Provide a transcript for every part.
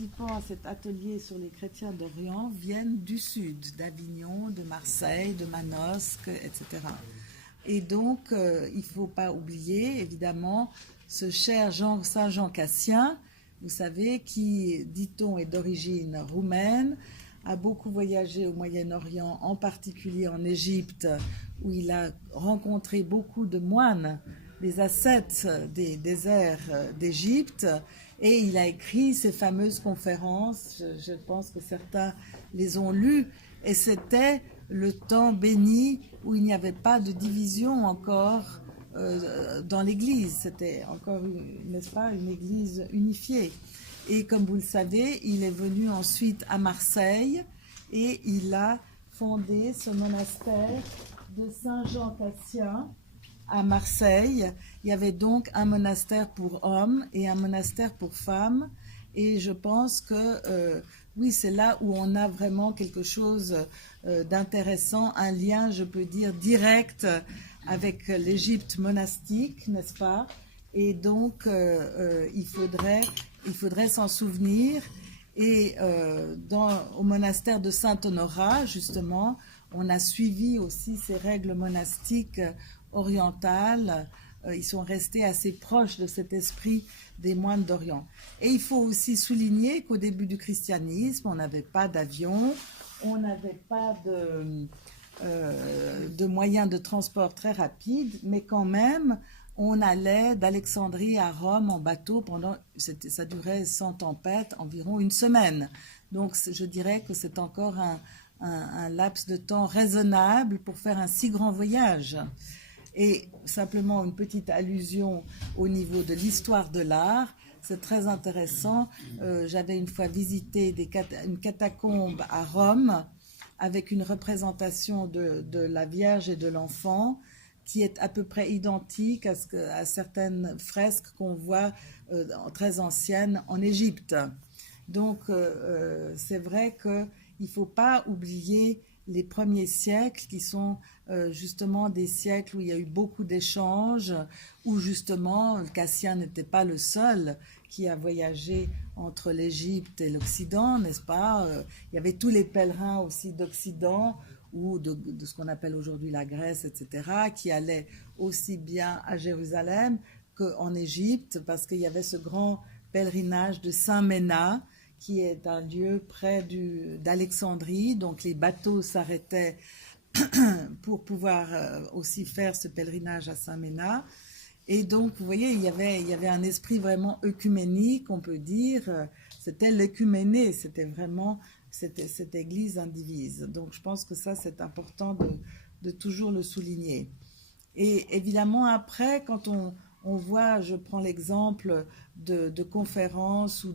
participants à cet atelier sur les chrétiens d'Orient viennent du sud, d'Avignon, de Marseille, de Manosque, etc. Et donc, il ne faut pas oublier, évidemment, ce cher Saint Jean Cassien, vous savez, qui, dit-on, est d'origine roumaine, a beaucoup voyagé au Moyen-Orient, en particulier en Égypte, où il a rencontré beaucoup de moines, des ascètes des déserts d'Égypte, et il a écrit ces fameuses conférences. Je pense que certains les ont lues, et c'était le temps béni où il n'y avait pas de division encore dans l'Église. C'était encore, n'est-ce pas, une Église unifiée. Et comme vous le savez, il est venu ensuite à Marseille et il a fondé ce monastère de Saint-Jean Cassien à Marseille. Il y avait donc un monastère pour hommes et un monastère pour femmes. Et je pense que, oui, c'est là où on a vraiment quelque chose d'intéressant, un lien, je peux dire, direct avec l'Égypte monastique, n'est-ce pas? Et donc, il faudrait s'en souvenir. Et au monastère de Saint-Honorat, justement, on a suivi aussi ces règles monastiques orientales. Ils sont restés assez proches de cet esprit des moines d'Orient. Et il faut aussi souligner qu'au début du christianisme, on n'avait pas d'avion, on n'avait pas de moyens de transport très rapides, mais quand même, on allait d'Alexandrie à Rome en bateau ça durait sans tempête, environ une semaine. Donc je dirais que c'est encore un laps de temps raisonnable pour faire un si grand voyage. Et simplement une petite allusion au niveau de l'histoire de l'art, c'est très intéressant. J'avais une fois visité une catacombe à Rome avec une représentation de la Vierge et de l'enfant qui est à peu près identique à certaines fresques qu'on voit très anciennes en Égypte. Donc c'est vrai qu'il ne faut pas oublier les premiers siècles qui sont justement des siècles où il y a eu beaucoup d'échanges, où justement Cassien n'était pas le seul qui a voyagé entre l'Égypte et l'Occident, n'est-ce pas? Il y avait tous les pèlerins aussi d'Occident ou de ce qu'on appelle aujourd'hui la Grèce, etc., qui allaient aussi bien à Jérusalem qu'en Égypte, parce qu'il y avait ce grand pèlerinage de Saint-Ména, qui est un lieu près d'Alexandrie, donc les bateaux s'arrêtaient pour pouvoir aussi faire ce pèlerinage à Saint-Ména. Et donc, vous voyez, il y avait un esprit vraiment œcuménique, on peut dire. C'était l'œcuméné, c'était vraiment cette église indivise. Donc, je pense que ça, c'est important de toujours le souligner. Et évidemment, après, quand on voit, je prends l'exemple de conférences ou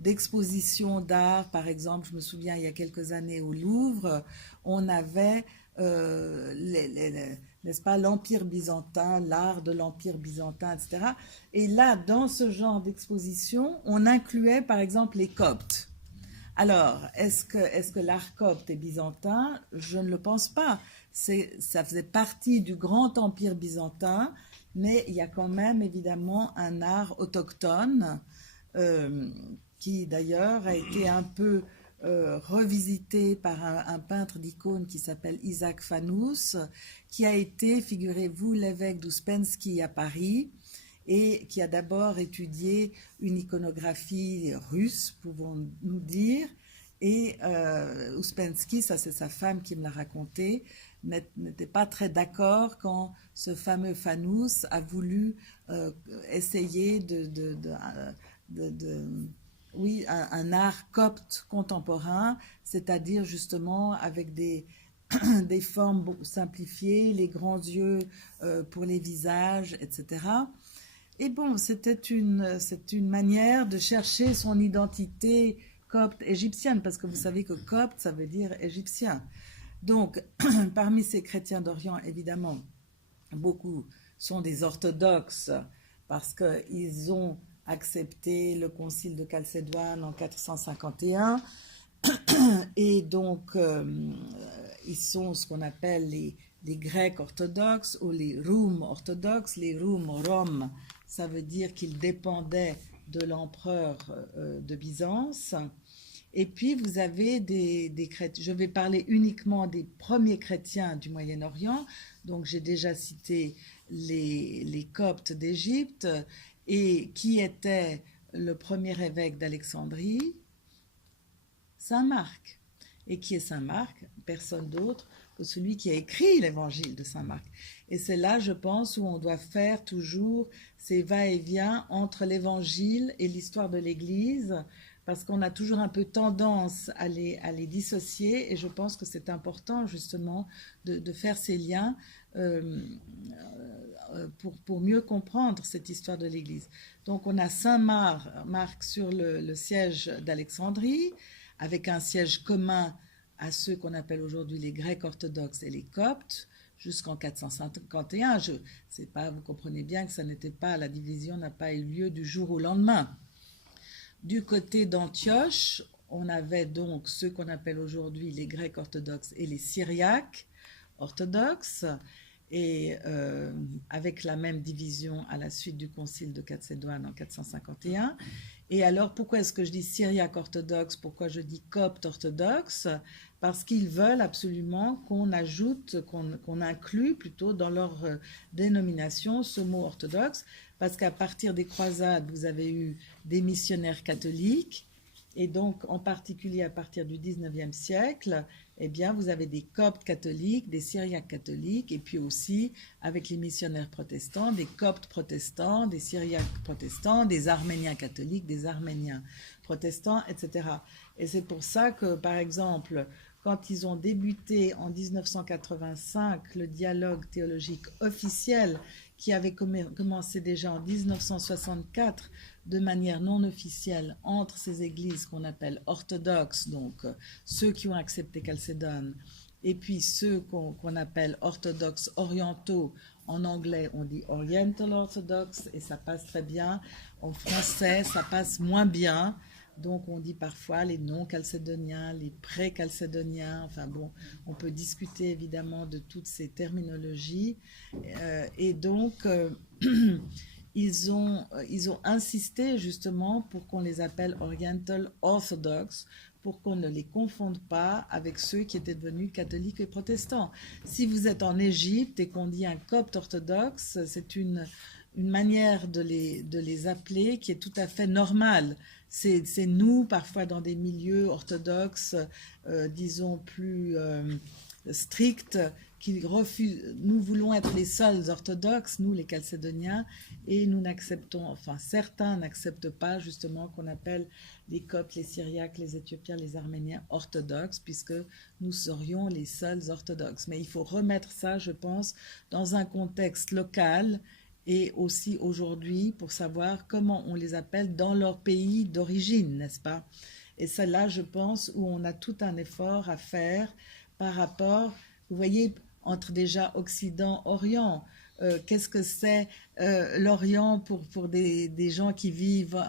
d'expositions d'art, par exemple, je me souviens il y a quelques années au Louvre, on avait, n'est-ce pas, l'Empire byzantin, l'art de l'Empire byzantin, etc. Et là, dans ce genre d'exposition, on incluait par exemple les Coptes. Alors, est-ce que l'art copte est byzantin? Je ne le pense pas. Ça faisait partie du grand empire byzantin, mais il y a quand même évidemment un art autochtone qui d'ailleurs a été un peu revisité par un peintre d'icônes qui s'appelle Isaac Fanous, qui a été, figurez-vous, l'évêque d'Ouspensky à Paris, et qui a d'abord étudié une iconographie russe, pouvons-nous dire, et Ouspensky, ça c'est sa femme qui me l'a raconté, n'était pas très d'accord quand ce fameux Fanous a voulu essayer oui, un art copte contemporain, c'est-à-dire justement avec des formes simplifiées, les grands yeux pour les visages, etc. Et bon, c'est une manière de chercher son identité copte égyptienne, parce que vous savez que copte, ça veut dire égyptien. Donc, parmi ces chrétiens d'Orient, évidemment, beaucoup sont des orthodoxes, parce qu'ils ont accepté le concile de Chalcédoine en 451, et donc ils sont ce qu'on appelle les Grecs orthodoxes ou les Roum orthodoxes. Les Roum, Rome, ça veut dire qu'ils dépendaient de l'empereur de Byzance. Et puis vous avez des chrétiens. Je vais parler uniquement des premiers chrétiens du Moyen-Orient. Donc j'ai déjà cité les Coptes d'Égypte. Et qui était le premier évêque d'Alexandrie? Saint Marc. Et qui est Saint Marc? Personne d'autre que celui qui a écrit l'évangile de Saint Marc. Et c'est là, je pense, où on doit faire toujours ces va-et-vient entre l'évangile et l'histoire de l'Église, parce qu'on a toujours un peu tendance à les dissocier, et je pense que c'est important justement de faire ces liens pour mieux comprendre cette histoire de l'Église. Donc on a Saint Marc sur le siège d'Alexandrie, avec un siège commun à ceux qu'on appelle aujourd'hui les Grecs orthodoxes et les Coptes, jusqu'en 451. Vous comprenez bien que ça n'était pas, la division n'a pas eu lieu du jour au lendemain. Du côté d'Antioche, on avait donc ceux qu'on appelle aujourd'hui les Grecs orthodoxes et les Syriaques orthodoxes, et avec la même division à la suite du concile de Chalcédoine en 451. Et alors, pourquoi est-ce que je dis syriaque orthodoxe? Pourquoi je dis copte orthodoxe? Parce qu'ils veulent absolument qu'on ajoute, qu'on inclue plutôt dans leur dénomination ce mot orthodoxe, parce qu'à partir des croisades, vous avez eu des missionnaires catholiques, et donc en particulier à partir du 19e siècle, eh bien, vous avez des Coptes catholiques, des Syriaques catholiques, et puis aussi, avec les missionnaires protestants, des Coptes protestants, des Syriaques protestants, des Arméniens catholiques, des Arméniens protestants, etc. Et c'est pour ça que, par exemple, quand ils ont débuté en 1985 le dialogue théologique officiel, qui avait commencé déjà en 1964 de manière non officielle entre ces églises qu'on appelle orthodoxes, donc ceux qui ont accepté Chalcédoine, et puis ceux qu'on appelle orthodoxes orientaux. En anglais, on dit Oriental Orthodox, et ça passe très bien. En français, ça passe moins bien. Donc, on dit parfois les non-chalcédoniens, les pré-chalcédoniens. Enfin bon, on peut discuter évidemment de toutes ces terminologies. Et donc, ils ont insisté justement pour qu'on les appelle Oriental Orthodox, pour qu'on ne les confonde pas avec ceux qui étaient devenus catholiques et protestants. Si vous êtes en Égypte et qu'on dit un copte orthodoxe, c'est une manière de les appeler qui est tout à fait normale. C'est nous, parfois dans des milieux orthodoxes, disons plus stricts, qui refusent. Nous voulons être les seuls orthodoxes, nous les Chalcédoniens, et nous n'acceptons, enfin certains n'acceptent pas justement qu'on appelle les Coptes, les Syriaques, les Éthiopiens, les Arméniens orthodoxes, puisque nous serions les seuls orthodoxes. Mais il faut remettre ça, je pense, dans un contexte local, et aussi aujourd'hui pour savoir comment on les appelle dans leur pays d'origine, n'est-ce pas? Et c'est là, je pense, où on a tout un effort à faire par rapport, vous voyez, entre déjà Occident-Orient. Qu'est-ce que c'est l'Orient pour des gens qui vivent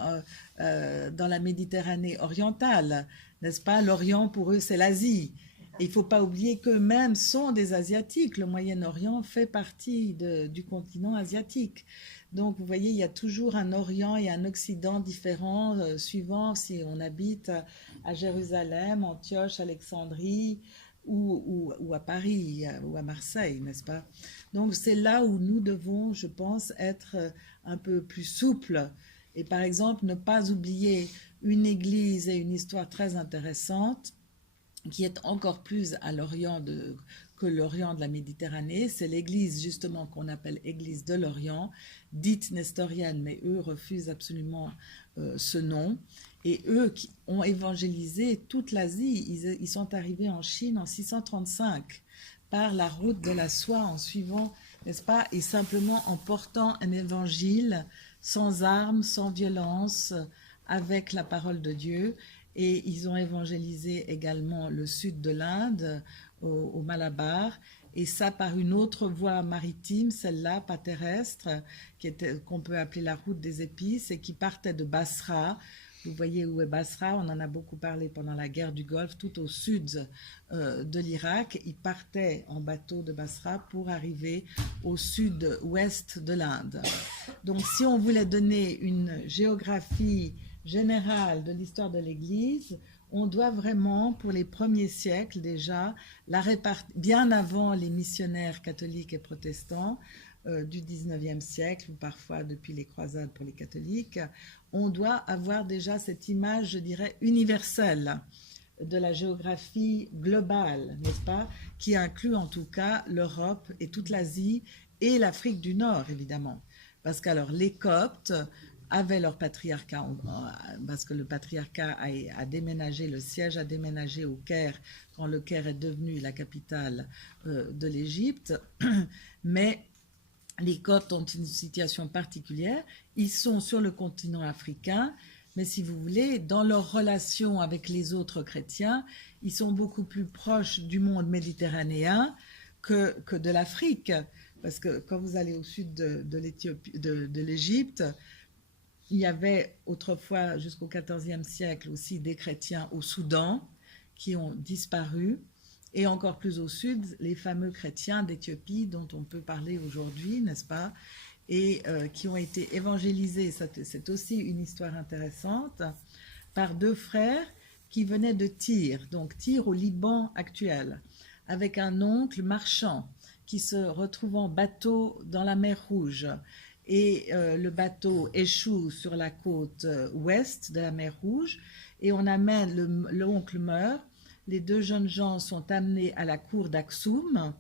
dans la Méditerranée orientale, n'est-ce pas? L'Orient, pour eux, c'est l'Asie. Et il ne faut pas oublier qu'eux-mêmes sont des Asiatiques. Le Moyen-Orient fait partie du continent asiatique. Donc, vous voyez, il y a toujours un Orient et un Occident différents, suivant si on habite à Jérusalem, Antioche, Alexandrie, ou à Paris, ou à Marseille, n'est-ce pas? Donc, c'est là où nous devons, je pense, être un peu plus souples. Et par exemple, ne pas oublier une église et une histoire très intéressante, qui est encore plus à l'Orient que l'Orient de la Méditerranée. C'est l'église justement qu'on appelle église de l'Orient, dite nestorienne, mais eux refusent absolument ce nom. Et eux qui ont évangélisé toute l'Asie, ils sont arrivés en Chine en 635 par la route de la soie, en suivant, n'est-ce pas, et simplement en portant un évangile sans armes, sans violence, avec la parole de Dieu. Et ils ont évangélisé également le sud de l'Inde, au Malabar, et ça par une autre voie maritime, celle-là, pas terrestre, qu'on peut appeler la route des épices, et qui partait de Basra, Vous voyez où est Basra, on en a beaucoup parlé pendant la guerre du Golfe, tout au sud de l'Irak. Ils partaient en bateau de Basra pour arriver au sud-ouest de l'Inde. Donc si on voulait donner une géographie générale de l'histoire de l'Église, on doit vraiment, pour les premiers siècles déjà, bien avant les missionnaires catholiques et protestants du 19e siècle, ou parfois depuis les croisades pour les catholiques, on doit avoir déjà cette image, je dirais, universelle de la géographie globale, n'est-ce pas, qui inclut en tout cas l'Europe et toute l'Asie et l'Afrique du Nord, évidemment. Parce qu'alors, les Coptes avaient leur patriarcat, parce que le patriarcat a déménagé, le siège a déménagé au Caire, quand le Caire est devenu la capitale de l'Égypte, mais les Coptes ont une situation particulière, ils sont sur le continent africain, mais si vous voulez, dans leur relation avec les autres chrétiens, ils sont beaucoup plus proches du monde méditerranéen que de l'Afrique, parce que quand vous allez au sud de l'Égypte, il y avait autrefois, jusqu'au XIVe siècle, aussi des chrétiens au Soudan qui ont disparu, et encore plus au sud, les fameux chrétiens d'Éthiopie dont on peut parler aujourd'hui, n'est-ce pas, et qui ont été évangélisés, c'est aussi une histoire intéressante, par deux frères qui venaient de Tyr, donc Tyr au Liban actuel, avec un oncle marchand qui se retrouve en bateau dans la mer Rouge. Et le bateau échoue sur la côte ouest de la mer Rouge et on amène, l'oncle meurt, les deux jeunes gens sont amenés à la cour d'Axoum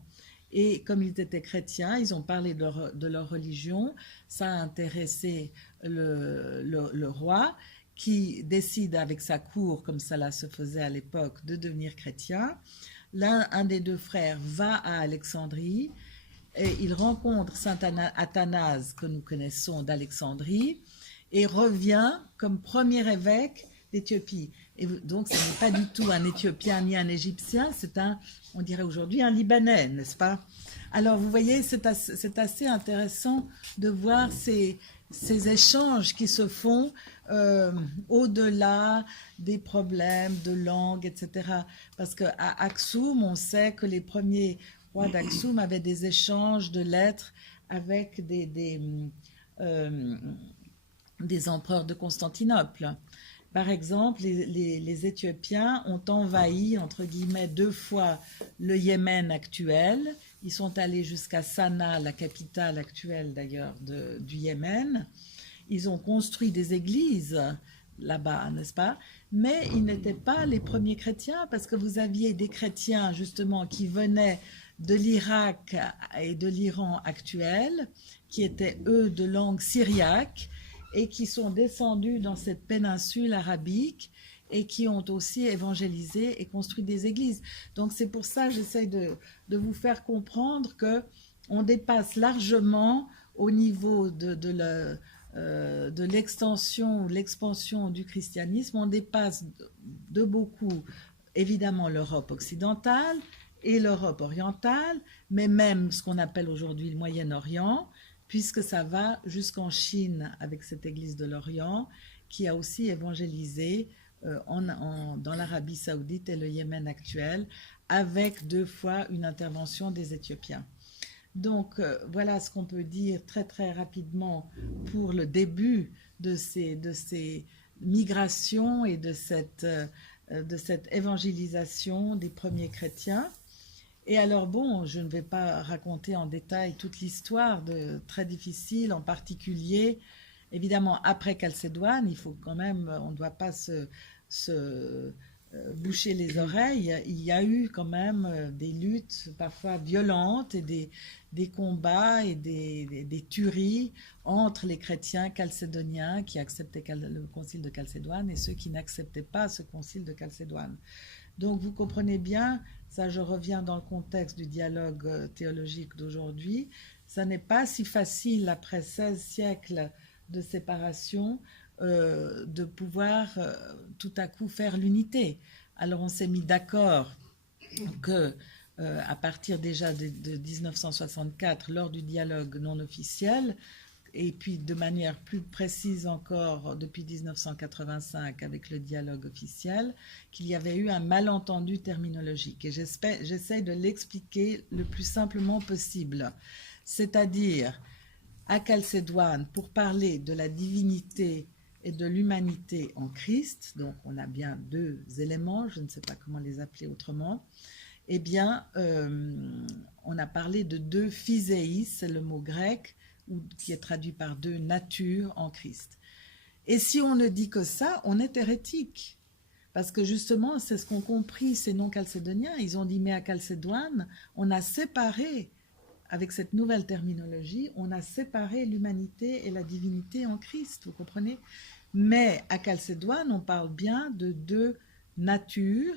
et comme ils étaient chrétiens, ils ont parlé de leur religion, ça a intéressé le roi qui décide avec sa cour, comme cela se faisait à l'époque, de devenir chrétien. Un des deux frères va à Alexandrie et il rencontre saint Athanase que nous connaissons d'Alexandrie et revient comme premier évêque d'Éthiopie. Et donc ce n'est pas du tout un Éthiopien ni un Égyptien, c'est on dirait aujourd'hui un Libanais, n'est-ce pas? Alors vous voyez, c'est assez intéressant de voir ces échanges qui se font au-delà des problèmes de langue, etc. Parce qu'à Aksum, on sait que les premiers rois d'Aksum avaient des échanges de lettres avec des empereurs de Constantinople. Par exemple, les Éthiopiens ont envahi, entre guillemets, 2 fois le Yémen actuel. Ils sont allés jusqu'à Sanaa, la capitale actuelle d'ailleurs du Yémen. Ils ont construit des églises là-bas, n'est-ce pas? Mais ils n'étaient pas les premiers chrétiens parce que vous aviez des chrétiens justement qui venaient de l'Irak et de l'Iran actuel, qui étaient eux de langue syriaque, et qui sont descendus dans cette péninsule arabique et qui ont aussi évangélisé et construit des églises. Donc c'est pour ça que j'essaie de vous faire comprendre qu'on dépasse largement au niveau de l'extension, l'expansion du christianisme, on dépasse de beaucoup évidemment l'Europe occidentale et l'Europe orientale, mais même ce qu'on appelle aujourd'hui le Moyen-Orient, puisque ça va jusqu'en Chine avec cette Église de l'Orient qui a aussi évangélisé dans l'Arabie saoudite et le Yémen actuel, avec 2 fois une intervention des Éthiopiens. Donc voilà ce qu'on peut dire très très rapidement pour le début de ces migrations et de cette évangélisation des premiers chrétiens. Et alors bon, je ne vais pas raconter en détail toute l'histoire très difficile, en particulier, évidemment, après Chalcédoine, il faut quand même, on ne doit pas se boucher les oreilles. Il y a eu quand même des luttes parfois violentes et des combats et des tueries entre les chrétiens chalcédoniens qui acceptaient le concile de Chalcédoine et ceux qui n'acceptaient pas ce concile de Chalcédoine. Donc vous comprenez bien, ça je reviens dans le contexte du dialogue théologique d'aujourd'hui, ça n'est pas si facile après 16 siècles de séparation de pouvoir tout à coup faire l'unité. Alors on s'est mis d'accord que à partir déjà de 1964, lors du dialogue non officiel, et puis de manière plus précise encore depuis 1985 avec le dialogue officiel, qu'il y avait eu un malentendu terminologique. Et j'essaie de l'expliquer le plus simplement possible. C'est-à-dire, à Chalcédoine, pour parler de la divinité et de l'humanité en Christ, donc on a bien deux éléments, je ne sais pas comment les appeler autrement, eh bien, on a parlé de deux physéis, c'est le mot grec, qui est traduit par deux natures en Christ. Et si on ne dit que ça, on est hérétique. Parce que justement, c'est ce qu'ont compris ces non-chalcédoniens. Ils ont dit, mais à Chalcédoine, on a séparé, avec cette nouvelle terminologie, on a séparé l'humanité et la divinité en Christ, vous comprenez? Mais à Chalcédoine, on parle bien de deux natures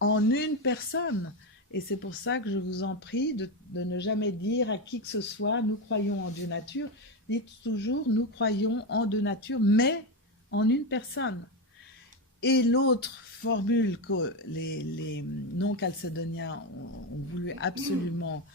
en une personne. Et c'est pour ça que je vous en prie de ne jamais dire à qui que ce soit, nous croyons en deux natures. Dites toujours, nous croyons en deux natures, mais en une personne. Et l'autre formule que les non-chalcédoniens ont voulu absolument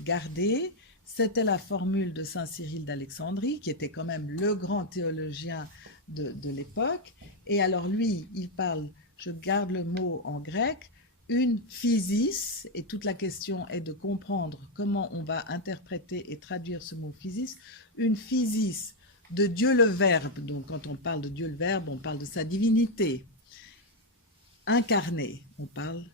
garder, c'était la formule de Saint Cyril d'Alexandrie, qui était quand même le grand théologien de l'époque. Et alors lui, il parle, je garde le mot en grec, une physis, et toute la question est de comprendre comment on va interpréter et traduire ce mot physis, une physis de Dieu le Verbe. Donc quand on parle de Dieu le Verbe, on parle de sa divinité incarnée, on parle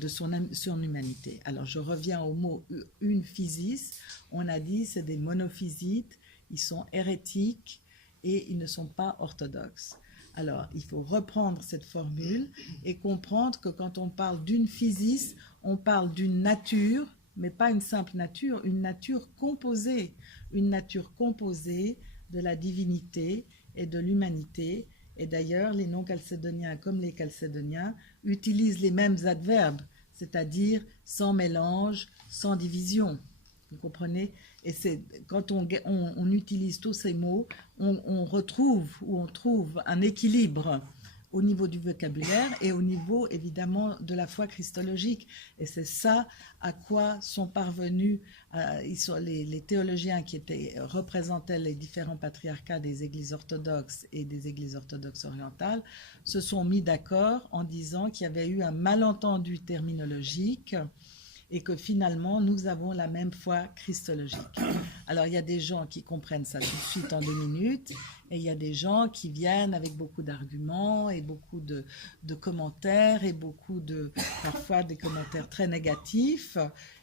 de son humanité. Alors je reviens au mot une physis, on a dit c'est des monophysites, ils sont hérétiques et ils ne sont pas orthodoxes. Alors, il faut reprendre cette formule et comprendre que quand on parle d'une physis, on parle d'une nature, mais pas une simple nature, une nature composée de la divinité et de l'humanité. Et d'ailleurs, les non-chalcédoniens comme les chalcédoniens utilisent les mêmes adverbes, c'est-à-dire sans mélange, sans division. Vous comprenez? Et c'est quand on utilise tous ces mots, on trouve un équilibre au niveau du vocabulaire et au niveau évidemment de la foi christologique. Et c'est ça à quoi sont parvenus les théologiens qui représentaient les différents patriarcats des églises orthodoxes et des églises orthodoxes orientales, se sont mis d'accord en disant qu'il y avait eu un malentendu terminologique et que finalement, nous avons la même foi christologique. Alors, il y a des gens qui comprennent ça tout de suite en 2 minutes, et il y a des gens qui viennent avec beaucoup d'arguments et beaucoup de commentaires, et parfois des commentaires très négatifs,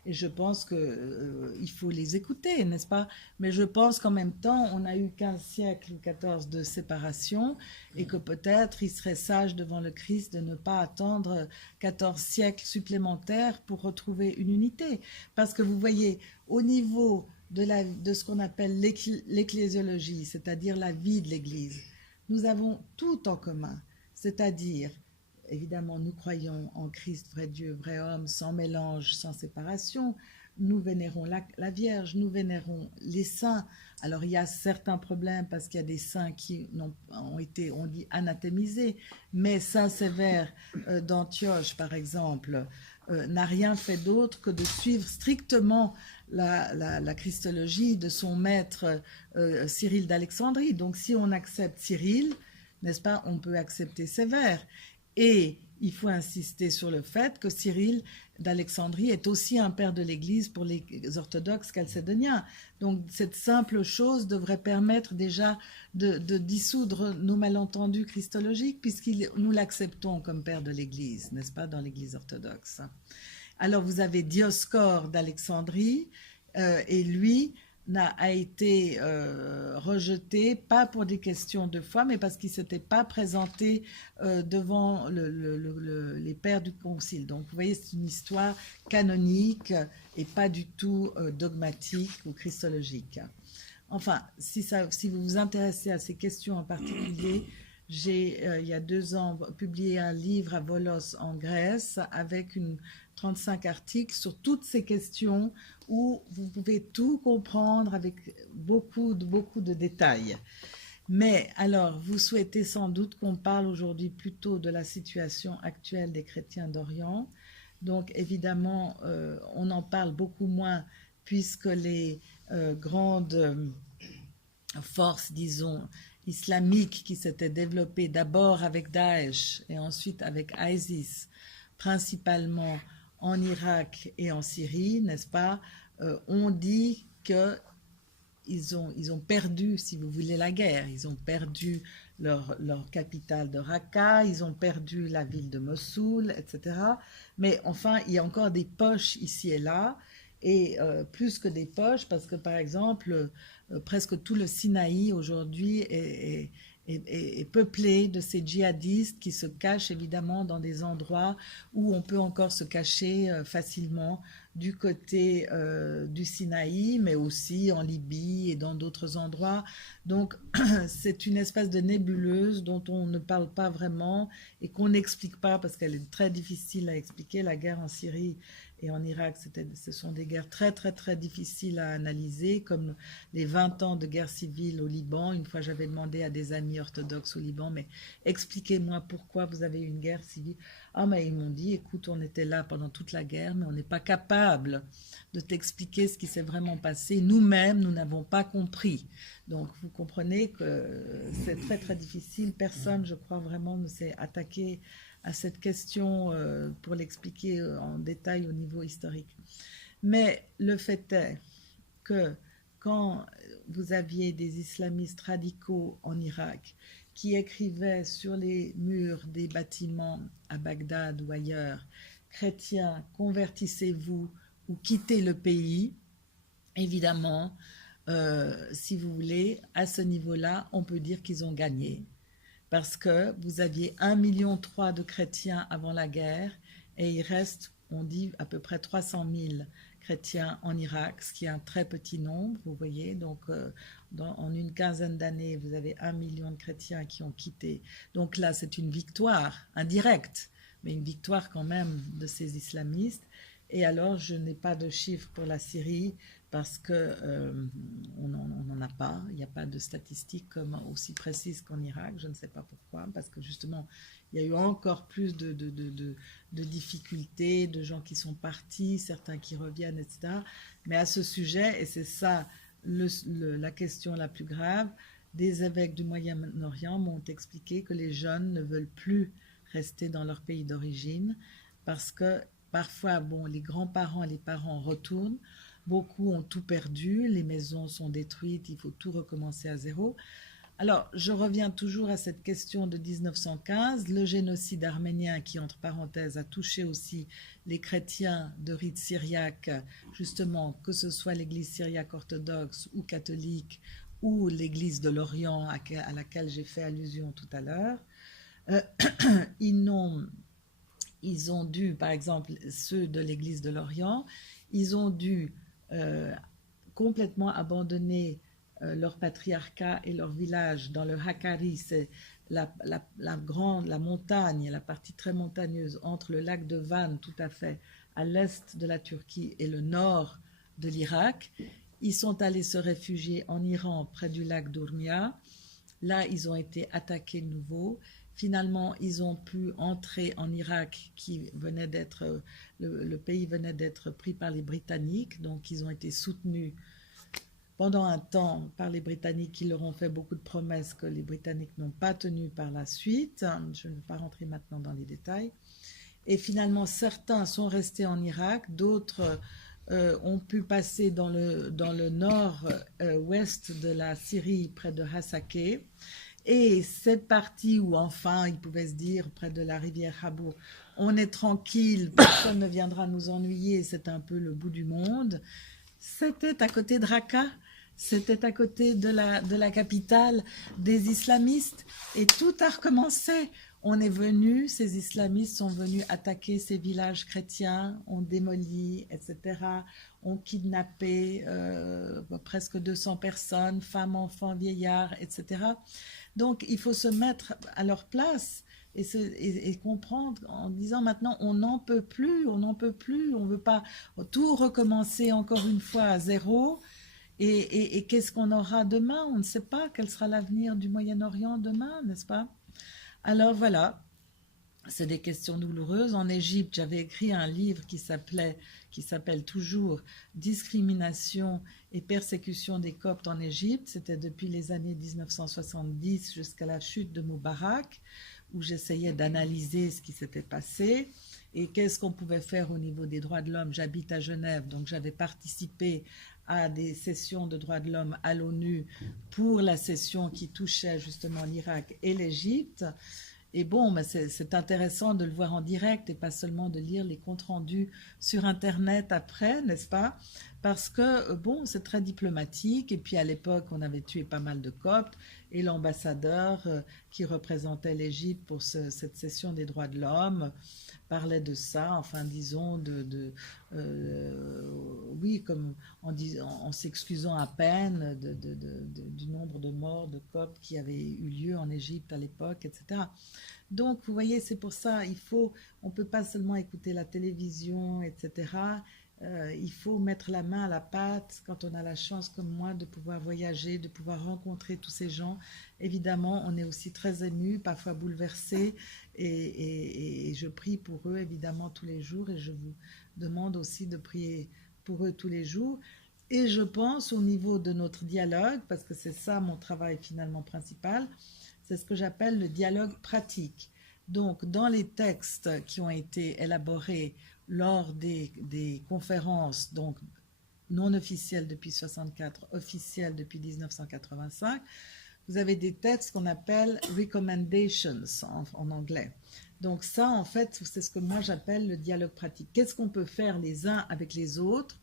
et je pense qu'il faut les écouter, n'est-ce pas? Mais je pense qu'en même temps, on a eu 15 siècles ou 14 de séparation, et que peut-être il serait sage devant le Christ de ne pas attendre 14 siècles supplémentaires pour retrouver une unité. Parce que vous voyez, au niveau de ce qu'on appelle l'ecclésiologie, c'est-à-dire la vie de l'Église, nous avons tout en commun. C'est-à-dire, évidemment, nous croyons en Christ, vrai Dieu, vrai homme, sans mélange, sans séparation. Nous vénérons la Vierge, nous vénérons les saints. Alors, il y a certains problèmes parce qu'il y a des saints qui ont été, on dit, anathémisés. Mais Saint Sévère d'Antioche, par exemple, n'a rien fait d'autre que de suivre strictement la christologie de son maître Cyril d'Alexandrie. Donc si on accepte Cyril, n'est-ce pas, on peut accepter Sévère. Et il faut insister sur le fait que Cyril d'Alexandrie est aussi un père de l'Église pour les orthodoxes chalcédoniens. Donc cette simple chose devrait permettre déjà de dissoudre nos malentendus christologiques puisque nous l'acceptons comme père de l'Église, n'est-ce pas, dans l'Église orthodoxe. Alors vous avez Dioscore d'Alexandrie et lui a été rejeté, pas pour des questions de foi, mais parce qu'il ne s'était pas présenté devant les pères du concile. Donc, vous voyez, c'est une histoire canonique et pas du tout dogmatique ou christologique. Enfin, si vous vous intéressez à ces questions en particulier, j'ai, il y a 2 ans, publié un livre à Volos en Grèce avec 35 articles sur toutes ces questions où vous pouvez tout comprendre avec beaucoup de détails. Mais alors, vous souhaitez sans doute qu'on parle aujourd'hui plutôt de la situation actuelle des chrétiens d'Orient. Donc, évidemment, on en parle beaucoup moins puisque les grandes force, disons, islamique qui s'était développée d'abord avec Daesh et ensuite avec ISIS, principalement en Irak et en Syrie, n'est-ce pas, on dit que ils ont perdu, si vous voulez, la guerre. Ils ont perdu leur capitale de Raqqa, ils ont perdu la ville de Mossoul, etc. Mais enfin, il y a encore des poches ici et là, et plus que des poches, parce que par exemple, presque tout le Sinaï aujourd'hui est peuplé de ces djihadistes qui se cachent évidemment dans des endroits où on peut encore se cacher facilement du côté du Sinaï, mais aussi en Libye et dans d'autres endroits. Donc c'est une espèce de nébuleuse dont on ne parle pas vraiment et qu'on n'explique pas parce qu'elle est très difficile à expliquer. La guerre en Syrie et en Irak, ce sont des guerres très très très difficiles à analyser, comme les 20 ans de guerre civile au Liban. Une fois, j'avais demandé à des amis orthodoxes au Liban, mais expliquez-moi pourquoi vous avez une guerre civile. Ah, mais ils m'ont dit, écoute, on était là pendant toute la guerre, mais on n'est pas capable de t'expliquer ce qui s'est vraiment passé. Nous-mêmes, nous n'avons pas compris. Donc, vous comprenez que c'est très très difficile. Personne, je crois vraiment, ne s'est attaqué à cette question pour l'expliquer en détail au niveau historique. Mais le fait est que quand vous aviez des islamistes radicaux en Irak qui écrivaient sur les murs des bâtiments à Bagdad ou ailleurs, chrétiens, convertissez-vous ou quittez le pays, évidemment, si vous voulez, à ce niveau-là, on peut dire qu'ils ont gagné. Parce que vous aviez 1,3 million de chrétiens avant la guerre et il reste, on dit, à peu près 300 000 chrétiens en Irak, ce qui est un très petit nombre, vous voyez. Donc, en une quinzaine d'années, vous avez 1 million de chrétiens qui ont quitté. Donc là, c'est une victoire indirecte, mais une victoire quand même de ces islamistes. Et alors, je n'ai pas de chiffres pour la Syrie parce qu'on n'en a pas. Il n'y a pas de statistiques aussi précises qu'en Irak. Je ne sais pas pourquoi, parce que justement, il y a eu encore plus de difficultés, de gens qui sont partis, certains qui reviennent, etc. Mais à ce sujet, et c'est ça la question la plus grave, des évêques du Moyen-Orient m'ont expliqué que les jeunes ne veulent plus rester dans leur pays d'origine parce que parfois, bon, les grands-parents et les parents retournent, beaucoup ont tout perdu, les maisons sont détruites, il faut tout recommencer à zéro. Alors, je reviens toujours à cette question de 1915, le génocide arménien qui, entre parenthèses, a touché aussi les chrétiens de rite syriaque, justement, que ce soit l'église syriaque orthodoxe ou catholique, ou l'église de l'Orient à laquelle j'ai fait allusion tout à l'heure. Ils ont dû, par exemple, ceux de l'église de l'Orient, ils ont dû complètement abandonner leur patriarcat et leur village dans le Hakkari, c'est la montagne, la partie très montagneuse entre le lac de Van, tout à fait, à l'est de la Turquie et le nord de l'Irak. Ils sont allés se réfugier en Iran, près du lac d'Urmia. Là, ils ont été attaqués de nouveau. Finalement, ils ont pu entrer en Irak, qui venait d'être, le pays venait d'être pris par les Britanniques, donc ils ont été soutenus pendant un temps par les Britanniques qui leur ont fait beaucoup de promesses que les Britanniques n'ont pas tenues par la suite. Je ne vais pas rentrer maintenant dans les détails. Et finalement, certains sont restés en Irak, d'autres ont pu passer dans le nord-ouest de la Syrie, près de Hasakeh. Et cette partie où enfin ils pouvaient se dire près de la rivière Habour, on est tranquille, personne ne viendra nous ennuyer, c'est un peu le bout du monde. C'était à côté de Raqqa, c'était à côté de la capitale des islamistes et tout a recommencé. On est venu, ces islamistes sont venus attaquer ces villages chrétiens, ont démoli, etc., ont kidnappé presque 200 personnes, femmes, enfants, vieillards, etc. Donc, il faut se mettre à leur place et comprendre en disant maintenant, on n'en peut plus, on ne veut pas tout recommencer encore une fois à zéro. Et qu'est-ce qu'on aura demain? On ne sait pas quel sera l'avenir du Moyen-Orient demain, n'est-ce pas? Alors voilà, c'est des questions douloureuses. En Égypte, j'avais écrit un livre qui s'appelle toujours Discrimination et persécution des Coptes en Égypte. C'était depuis les années 1970 jusqu'à la chute de Moubarak, où j'essayais d'analyser ce qui s'était passé et qu'est-ce qu'on pouvait faire au niveau des droits de l'homme. J'habite à Genève, donc j'avais participé à des sessions de droits de l'homme à l'ONU pour la session qui touchait justement l'Irak et l'Égypte. Et bon, mais c'est intéressant de le voir en direct et pas seulement de lire les comptes rendus sur Internet après, n'est-ce pas? Parce que, bon, c'est très diplomatique. Et puis à l'époque, on avait tué pas mal de Coptes et l'ambassadeur qui représentait l'Égypte pour cette session des droits de l'homme parlait de ça, enfin disons, oui, comme en s'excusant à peine du nombre de morts de Coptes qui avaient eu lieu en Égypte à l'époque, etc. Donc, vous voyez, c'est pour ça, on ne peut pas seulement écouter la télévision, etc. Il faut mettre la main à la pâte quand on a la chance, comme moi, de pouvoir voyager, de pouvoir rencontrer tous ces gens. Évidemment, on est aussi très ému, parfois bouleversé, et je prie pour eux, évidemment, tous les jours, et je vous demande aussi de prier pour eux tous les jours. Et je pense au niveau de notre dialogue, parce que c'est ça mon travail finalement principal, c'est ce que j'appelle le dialogue pratique. Donc, dans les textes qui ont été élaborés lors des conférences, donc non officielles depuis 1964, officielles depuis 1985, vous avez des textes qu'on appelle recommendations en anglais. Donc ça, en fait, c'est ce que moi j'appelle le dialogue pratique. Qu'est-ce qu'on peut faire les uns avec les autres?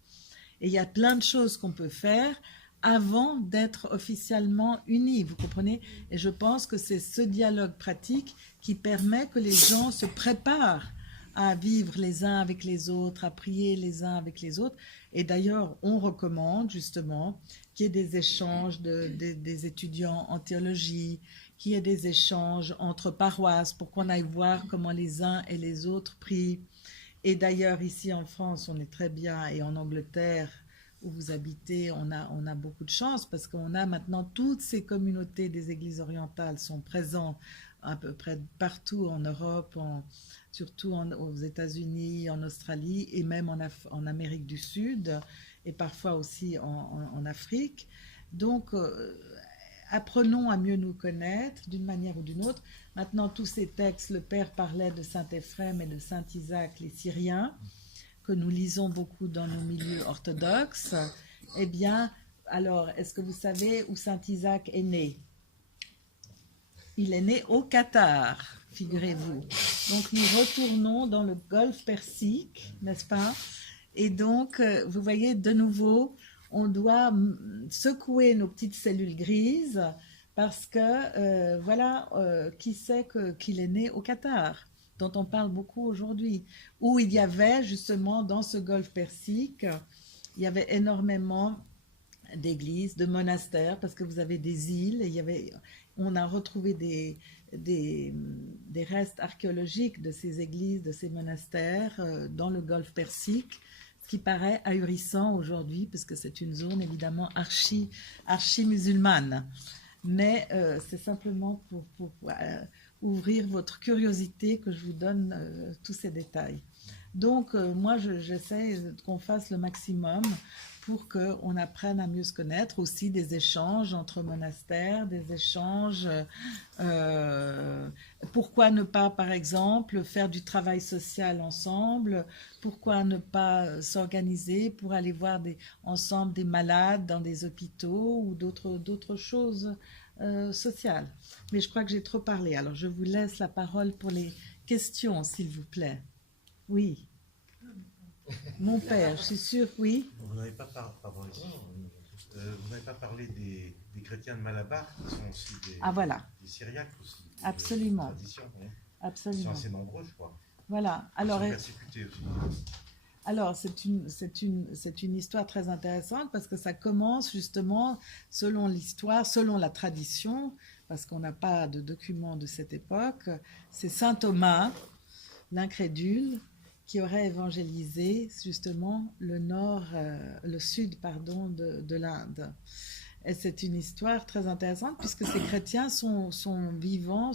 Et il y a plein de choses qu'on peut faire avant d'être officiellement unis, vous comprenez? Et je pense que c'est ce dialogue pratique qui permet que les gens se préparent à vivre les uns avec les autres, à prier les uns avec les autres. Et d'ailleurs, on recommande justement qu'il y ait des échanges des étudiants en théologie, qu'il y ait des échanges entre paroisses pour qu'on aille voir comment les uns et les autres prient. Et d'ailleurs, ici en France, on est très bien, et en Angleterre, où vous habitez, on a beaucoup de chance parce qu'on a maintenant toutes ces communautés des églises orientales sont présentes à peu près partout en Europe, surtout aux États-Unis, en Australie et même en Amérique du Sud et parfois aussi en Afrique. Donc, apprenons à mieux nous connaître d'une manière ou d'une autre. Maintenant, tous ces textes, le Père parlait de Saint Éphrem et de Saint Isaac, les Syriens, que nous lisons beaucoup dans nos milieux orthodoxes. Eh bien, alors, est-ce que vous savez où Saint Isaac est né? Il est né au Qatar, figurez-vous. Donc, nous retournons dans le golfe Persique, n'est-ce pas? Et donc, vous voyez, de nouveau, on doit secouer nos petites cellules grises parce que, voilà, qui sait qu'il est né au Qatar, dont on parle beaucoup aujourd'hui, où il y avait justement dans ce golfe Persique, il y avait énormément d'églises, de monastères, parce que vous avez des îles, et on a retrouvé des restes archéologiques de ces églises, de ces monastères dans le golfe Persique, ce qui paraît ahurissant aujourd'hui, parce que c'est une zone évidemment archi-musulmane. Mais c'est simplement pour ouvrir votre curiosité que je vous donne tous ces détails. Donc, moi, j'essaie qu'on fasse le maximum pour qu'on apprenne à mieux se connaître, aussi des échanges entre monastères, des échanges. Pourquoi ne pas, par exemple, faire du travail social ensemble? Pourquoi ne pas s'organiser pour aller voir ensemble des malades dans des hôpitaux ou d'autres choses sociales? Mais je crois que j'ai trop parlé. Alors, je vous laisse la parole pour les questions, s'il vous plaît. Oui. Mon père, je suis sûre, oui. Vous n'avez pas, vous n'avez pas parlé des chrétiens de Malabar, qui sont aussi voilà. Des Syriaques aussi. Absolument. Tradition, oui. Absolument. Ils sont assez nombreux, je crois. Voilà. Alors, ils sont persécutés aussi. Alors, c'est une histoire très intéressante parce que ça commence justement selon l'histoire, selon la tradition, parce qu'on n'a pas de documents de cette époque. C'est saint Thomas, l'incrédule, qui aurait évangélisé justement le sud de l'Inde. Et c'est une histoire très intéressante puisque ces chrétiens sont vivants,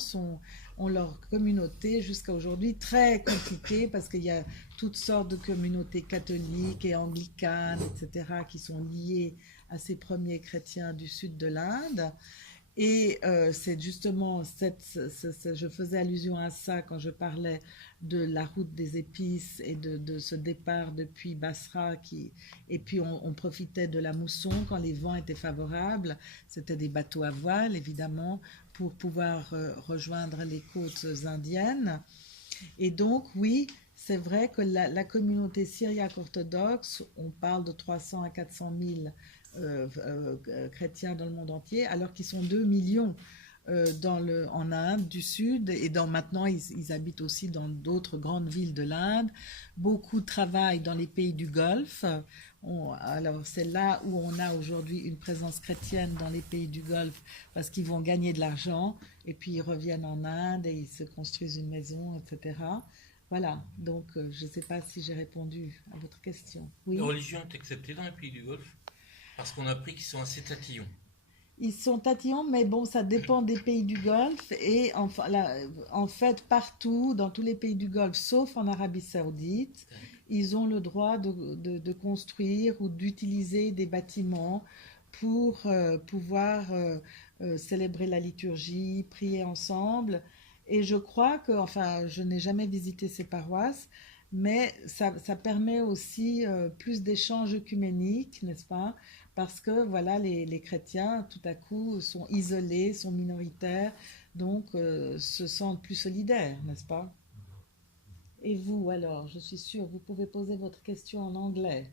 ont leur communauté jusqu'à aujourd'hui très compliquée parce qu'il y a toutes sortes de communautés catholiques et anglicanes, etc., qui sont liées à ces premiers chrétiens du sud de l'Inde. Et c'est justement, je faisais allusion à ça quand je parlais de la route des épices et de ce départ depuis Basra. Et puis on profitait de la mousson quand les vents étaient favorables. C'était des bateaux à voile, évidemment, pour pouvoir rejoindre les côtes indiennes. Et donc, oui, c'est vrai que la communauté syriaque orthodoxe, on parle de 300 à 400 000 chrétiens dans le monde entier, alors qu'ils sont 2 millions en Inde du Sud, et maintenant ils habitent aussi dans d'autres grandes villes de l'Inde. Beaucoup travaillent dans les pays du Golfe. Alors c'est là où on a aujourd'hui une présence chrétienne dans les pays du Golfe, parce qu'ils vont gagner de l'argent, et puis ils reviennent en Inde et ils se construisent une maison, etc. Voilà, donc je ne sais pas si j'ai répondu à votre question. Oui. La religion est acceptée dans les pays du Golfe parce qu'on a appris qu'ils sont assez tatillons. Ils sont tatillons, mais bon, ça dépend des pays du Golfe. Et en fait, partout, dans tous les pays du Golfe, sauf en Arabie Saoudite, ils ont le droit de construire ou d'utiliser des bâtiments pour pouvoir célébrer la liturgie, prier ensemble. Et je crois que, enfin, je n'ai jamais visité ces paroisses, mais ça permet aussi plus d'échanges œcuméniques, n'est-ce pas? Parce que voilà, les chrétiens, tout à coup, sont isolés, sont minoritaires, donc se sentent plus solidaires, n'est-ce pas? Et vous, alors, je suis sûre, vous pouvez poser votre question en anglais.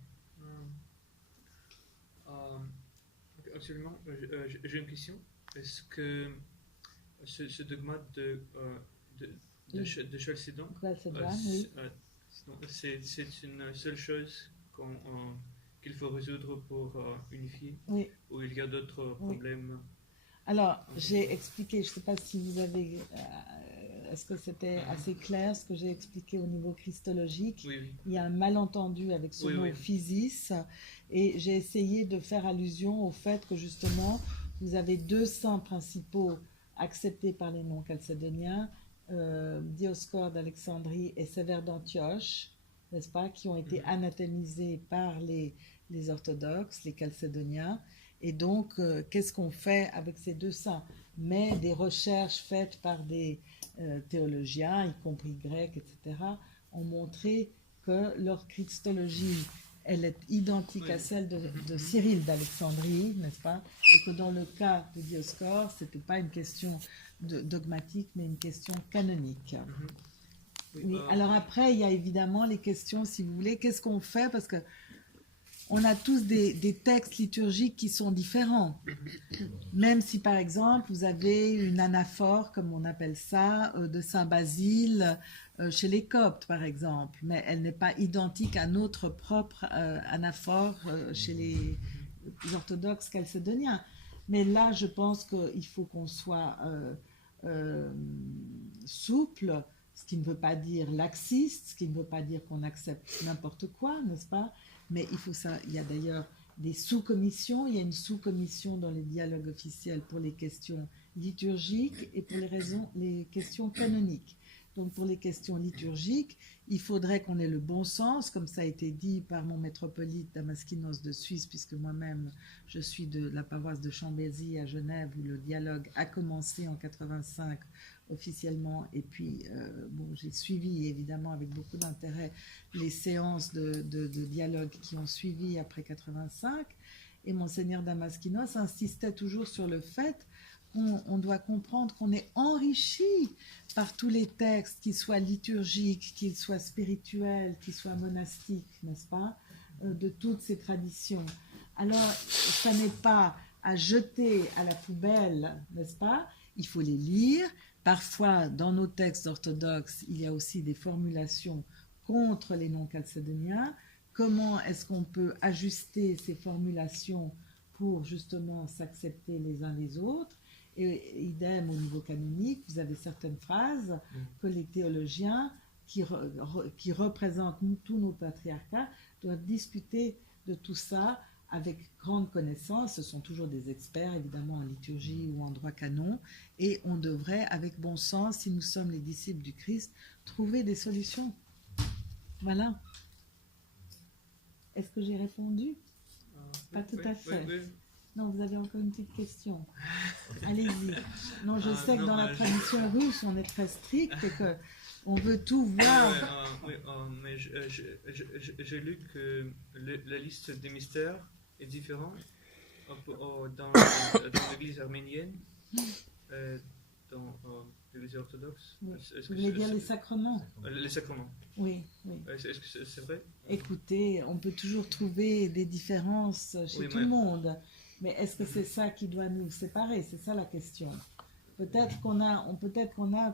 Absolument. J'ai une question. Est-ce que ce dogme de Chalcédon, Oui. c'est une seule chose qu'il faut résoudre pour unifier, Oui. ou il y a d'autres problèmes? Alors, j'ai expliqué, je ne sais pas si vous avez... est-ce que c'était assez clair ce que j'ai expliqué au niveau christologique? Oui. Il y a un malentendu avec ce mot physis, et j'ai essayé de faire allusion au fait que justement, vous avez deux saints principaux acceptés par les non-chalcédoniens, Dioscore d'Alexandrie et Sévère d'Antioche, n'est-ce pas, qui ont été anathémisés par les orthodoxes, les chalcédoniens. Et donc, qu'est-ce qu'on fait avec ces deux saints? Mais des recherches faites par des théologiens, y compris grecs, etc., ont montré que leur christologie, elle est identique à celle de Cyril d'Alexandrie, n'est-ce pas? Et que dans le cas de Dioscore, ce n'était pas une question dogmatique, mais une question canonique. Oui. Alors après, il y a évidemment les questions, si vous voulez, qu'est-ce qu'on fait? Parce que on a tous des textes liturgiques qui sont différents. Même si, par exemple, vous avez une anaphore, comme on appelle ça, de Saint Basile chez les Coptes, par exemple. Mais elle n'est pas identique à notre propre anaphore chez les orthodoxes chalcédoniens. Mais là, je pense qu'il faut qu'on soit souple, ce qui ne veut pas dire laxiste, ce qui ne veut pas dire qu'on accepte n'importe quoi, n'est-ce pas? Mais il faut ça. Il y a d'ailleurs des sous-commissions. Il y a une sous-commission dans les dialogues officiels pour les questions liturgiques et pour les questions canoniques. Donc pour les questions liturgiques, il faudrait qu'on ait le bon sens, comme ça a été dit par mon métropolite Damaskinos de Suisse, puisque moi-même je suis de la paroisse de Chambézy à Genève, où le dialogue a commencé en 85 officiellement, et puis j'ai suivi évidemment avec beaucoup d'intérêt les séances de dialogue qui ont suivi après 85, et monseigneur Damaskinos insistait toujours sur le fait qu'on doit comprendre qu'on est enrichi par tous les textes, qu'ils soient liturgiques, qu'ils soient spirituels, qu'ils soient monastiques, n'est-ce pas, de toutes ces traditions. Alors, ça n'est pas à jeter à la poubelle, n'est-ce pas? Il faut les lire. Parfois, dans nos textes orthodoxes, il y a aussi des formulations contre les non-chalcédoniens. Comment est-ce qu'on peut ajuster ces formulations pour justement s'accepter les uns les autres? Et idem au niveau canonique, vous avez certaines phrases que les théologiens qui représentent tous nos patriarcats doivent discuter de tout ça avec grande connaissance. Ce sont toujours des experts, évidemment, en liturgie ou en droit canon. Et on devrait, avec bon sens, si nous sommes les disciples du Christ, trouver des solutions. Voilà. Est-ce que j'ai répondu? Pas tout à fait. Non, vous avez encore une petite question. Allez-y. Non, je sais que dans la tradition russe, on est très strict et qu'on veut tout voir. Mais j'ai lu que la liste des mystères est différente dans l'église arménienne, dans l'église orthodoxe. Oui. Vous voulez dire les sacrements? Les sacrements. Oui, oui. Est-ce que c'est vrai? Écoutez, on peut toujours trouver des différences chez tout le monde. Mais est-ce que c'est ça qui doit nous séparer? C'est ça la question. Peut-être qu'on a,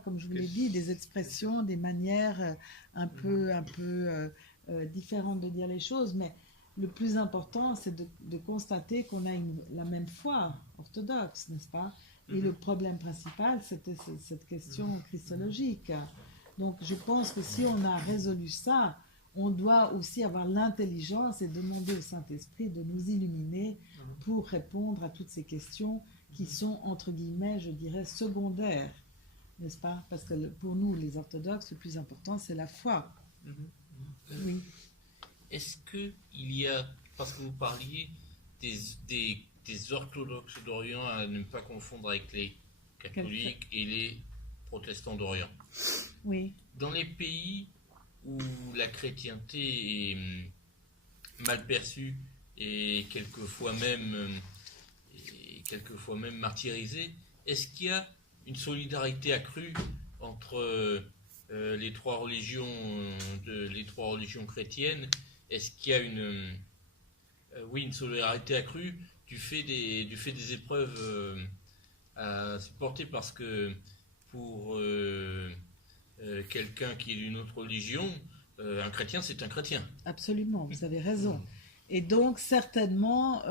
comme je vous l'ai dit, des expressions, des manières un peu différentes de dire les choses, mais le plus important, c'est de constater qu'on a la même foi orthodoxe, n'est-ce pas? Et le problème principal, c'était cette question christologique. Donc, je pense que si on a résolu ça, on doit aussi avoir l'intelligence et demander au Saint-Esprit de nous illuminer pour répondre à toutes ces questions qui sont, entre guillemets, je dirais, secondaires, n'est-ce pas? Parce que pour nous, les orthodoxes, le plus important, c'est la foi. Oui. Est-ce qu'il y a, parce que vous parliez des orthodoxes d'Orient, à ne pas confondre avec les catholiques et les protestants d'Orient. Oui. Dans les pays où la chrétienté est mal perçue et quelquefois même martyrisée, est-ce qu'il y a une solidarité accrue entre les trois religions chrétiennes? Est-ce qu'il y a une solidarité accrue du fait des épreuves à supporter, parce que pour quelqu'un qui est d'une autre religion, un chrétien, c'est un chrétien. Absolument, vous avez raison. Et donc, certainement,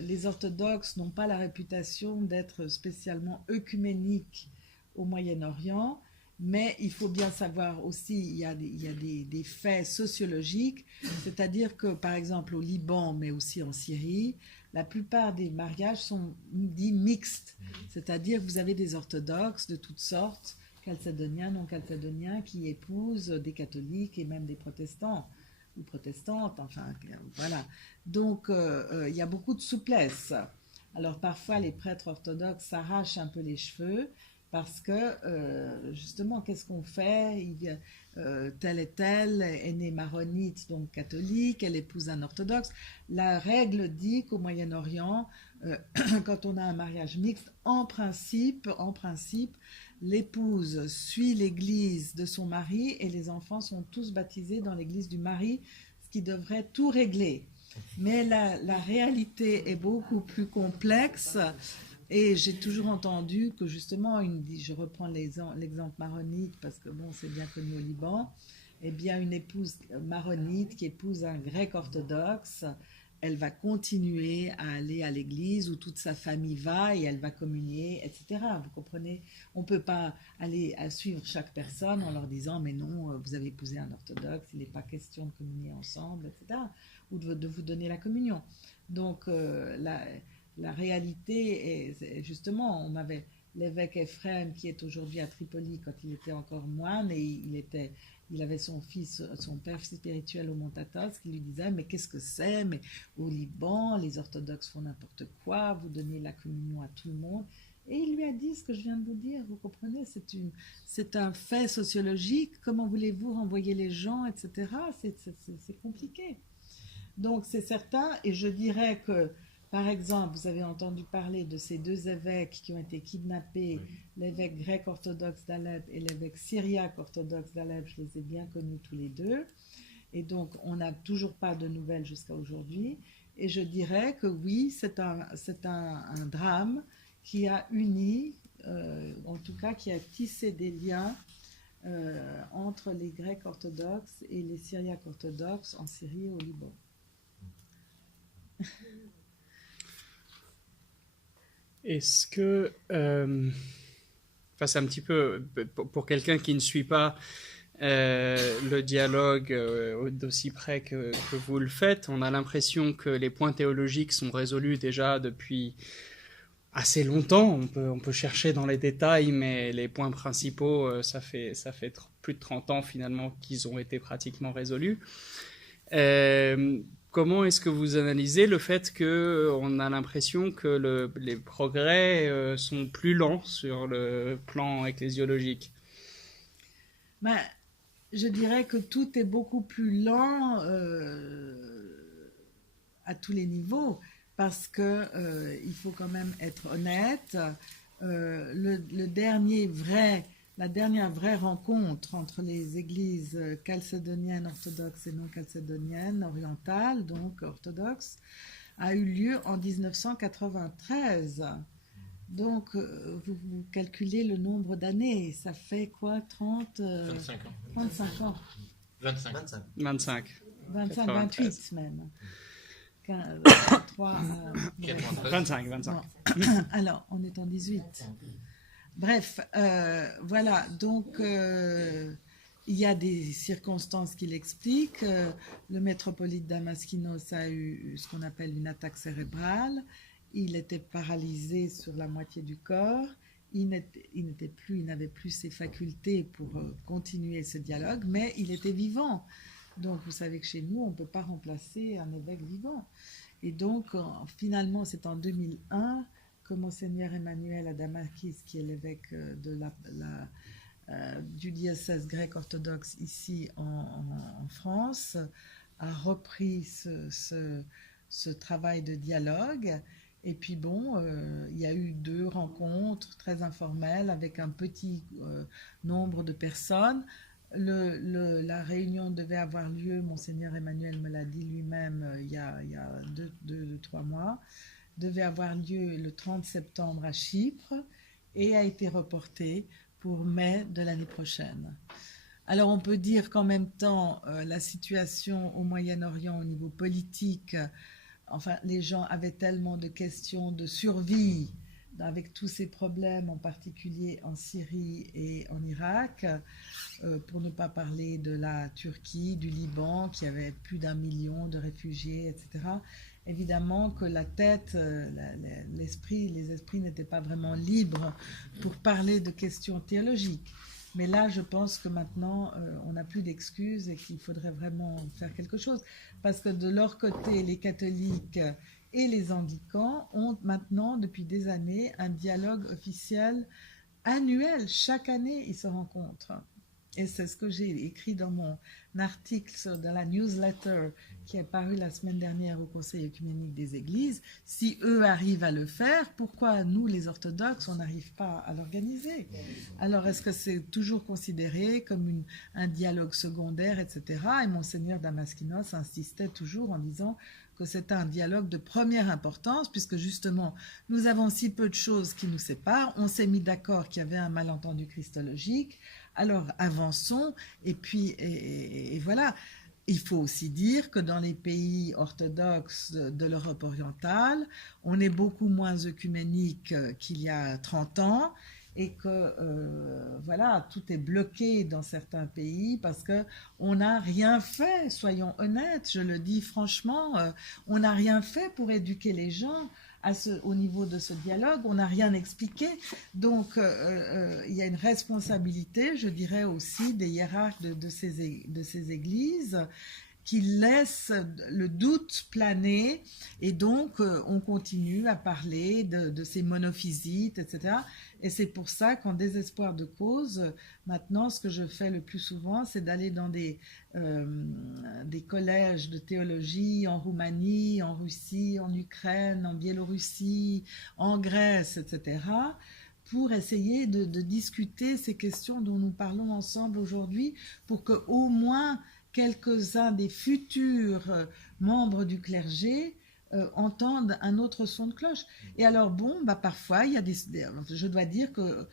les orthodoxes n'ont pas la réputation d'être spécialement œcuméniques au Moyen-Orient, mais il faut bien savoir aussi, il y a des faits sociologiques, c'est-à-dire que, par exemple, au Liban, mais aussi en Syrie, la plupart des mariages sont dits mixtes, c'est-à-dire que vous avez des orthodoxes de toutes sortes, chalcédoniens, non chalcédoniens, qui épousent des catholiques et même des protestants ou protestantes, enfin voilà. Donc il y a beaucoup de souplesse. Alors parfois les prêtres orthodoxes s'arrachent un peu les cheveux parce que justement, qu'est-ce qu'on fait? Telle et telle est née maronite, donc catholique, elle épouse un orthodoxe. La règle dit qu'au Moyen-Orient, quand on a un mariage mixte, en principe, l'épouse suit l'église de son mari et les enfants sont tous baptisés dans l'église du mari, ce qui devrait tout régler. Mais la réalité est beaucoup plus complexe et j'ai toujours entendu que justement, je reprends l'exemple maronite parce que bon, c'est bien connu au Liban, eh bien une épouse maronite qui épouse un grec orthodoxe, elle va continuer à aller à l'église où toute sa famille va et elle va communier, etc. Vous comprenez? On ne peut pas aller à suivre chaque personne en leur disant « mais non, vous avez épousé un orthodoxe, il n'est pas question de communier ensemble, etc. » ou de vous donner la communion. Donc la réalité est justement, on avait l'évêque Ephrem qui est aujourd'hui à Tripoli quand il était encore moine et il avait son père spirituel au Mont Athos qui lui disait « mais qu'est-ce que c'est? Mais au Liban, les orthodoxes font n'importe quoi, vous donnez la communion à tout le monde. » Et il lui a dit ce que je viens de vous dire, vous comprenez, c'est un fait sociologique, comment voulez-vous renvoyer les gens, etc. C'est compliqué. Donc c'est certain, et je dirais que, par exemple, vous avez entendu parler de ces deux évêques qui ont été kidnappés, l'évêque grec orthodoxe d'Alep et l'évêque syriaque orthodoxe d'Alep, je les ai bien connus tous les deux, et donc on n'a toujours pas de nouvelles jusqu'à aujourd'hui, et je dirais que oui, c'est un drame qui a uni, en tout cas qui a tissé des liens entre les Grecs orthodoxes et les Syriaques orthodoxes en Syrie et au Liban. Est-ce que, c'est un petit peu, pour quelqu'un qui ne suit pas le dialogue d'aussi près que vous le faites. On a l'impression que les points théologiques sont résolus déjà depuis assez longtemps. On peut chercher dans les détails, mais les points principaux, ça fait plus de 30 ans finalement qu'ils ont été pratiquement résolus. Comment est-ce que vous analysez le fait qu'on a l'impression que les progrès sont plus lents sur le plan ecclésiologique? Ben, je dirais que tout est beaucoup plus lent à tous les niveaux, parce que il faut quand même être honnête. La dernière vraie rencontre entre les églises chalcédoniennes orthodoxes et non chalcédoniennes orientales, donc orthodoxes, a eu lieu en 1993. Donc, vous calculez le nombre d'années, ça fait quoi, 25 ans. 35 ans, 25. 25. 25, 28 même. 3, 25. non. Alors, on est en 18. Bref, voilà, donc il y a des circonstances qui l'expliquent. Le métropolite Damaskinos a eu ce qu'on appelle une attaque cérébrale. Il était paralysé sur la moitié du corps. Il n'avait plus ses facultés pour continuer ce dialogue, mais il était vivant. Donc, vous savez que chez nous, on ne peut pas remplacer un évêque vivant. Et donc, finalement, c'est en 2001 que Monseigneur Emmanuel Adamakis, qui est l'évêque du diocèse grec-orthodoxe ici en France, a repris ce travail de dialogue. Et puis bon, il y a eu 2 rencontres très informelles avec un petit nombre de personnes. La réunion devait avoir lieu, Monseigneur Emmanuel me l'a dit lui-même il y a 2-3 mois, devait avoir lieu le 30 septembre à Chypre et a été reportée pour mai de l'année prochaine. Alors on peut dire qu'en même temps, la situation au Moyen-Orient au niveau politique, enfin les gens avaient tellement de questions de survie avec tous ces problèmes, en particulier en Syrie et en Irak, pour ne pas parler de la Turquie, du Liban, qui avait plus d'1 million de réfugiés, etc. Évidemment que la tête, les esprits n'étaient pas vraiment libres pour parler de questions théologiques. Mais là, je pense que maintenant, on n'a plus d'excuses et qu'il faudrait vraiment faire quelque chose. Parce que de leur côté, les catholiques et les anglicans ont maintenant, depuis des années, un dialogue officiel annuel. Chaque année, ils se rencontrent. Et c'est ce que j'ai écrit dans mon article, dans la newsletter qui est paru la semaine dernière au Conseil œcuménique des Églises. Si eux arrivent à le faire, pourquoi nous, les orthodoxes, on n'arrive pas à l'organiser? Alors, est-ce que c'est toujours considéré comme un dialogue secondaire, etc. Et Monseigneur Damaskinos insistait toujours en disant que c'était un dialogue de première importance, puisque justement, nous avons si peu de choses qui nous séparent. On s'est mis d'accord qu'il y avait un malentendu christologique. Alors, avançons, et puis, et voilà. Il faut aussi dire que dans les pays orthodoxes de l'Europe orientale, on est beaucoup moins œcuménique qu'il y a 30 ans, et que, voilà, tout est bloqué dans certains pays parce qu'on n'a rien fait, soyons honnêtes, je le dis franchement, on n'a rien fait pour éduquer les gens au niveau de ce dialogue, on n'a rien expliqué. Donc, il y a une responsabilité, je dirais aussi, des hiérarques de ces églises qui laissent le doute planer, et donc on continue à parler de ces monophysites, etc. Et c'est pour ça qu'en désespoir de cause, maintenant, ce que je fais le plus souvent, c'est d'aller dans des collèges de théologie en Roumanie, en Russie, en Ukraine, en Biélorussie, en Grèce, etc., pour essayer de discuter ces questions dont nous parlons ensemble aujourd'hui, pour qu'au moins quelques-uns des futurs membres du clergé entendent un autre son de cloche. Et alors, bon, parfois, il y a je dois dire que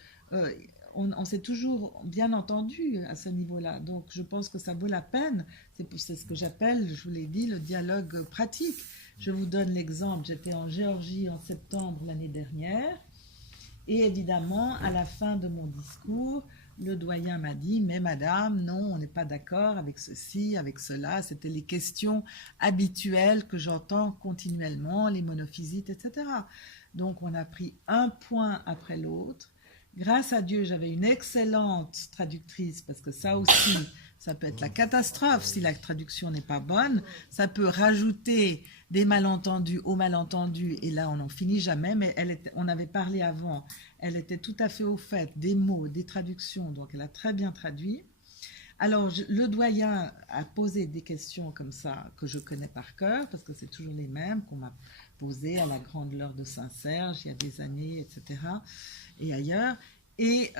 on s'est toujours bien entendu à ce niveau-là. Donc, je pense que ça vaut la peine. C'est ce que j'appelle, je vous l'ai dit, le dialogue pratique. Je vous donne l'exemple. J'étais en Géorgie en septembre l'année dernière. Et évidemment, à la fin de mon discours, le doyen m'a dit, mais madame, non, on n'est pas d'accord avec ceci, avec cela. C'était les questions habituelles que j'entends continuellement, les monophysites, etc. Donc on a pris un point après l'autre. Grâce à Dieu, j'avais une excellente traductrice, parce que ça aussi, ça peut être la catastrophe si la traduction n'est pas bonne. Ça peut rajouter des malentendus aux malentendus, et là, on n'en finit jamais, mais on avait parlé avant. Elle était tout à fait au fait des mots, des traductions, donc elle a très bien traduit. Alors, le doyen a posé des questions comme ça, que je connais par cœur, parce que c'est toujours les mêmes qu'on m'a posées à la Grande Loge de Saint-Serge, il y a des années, etc., et ailleurs. Et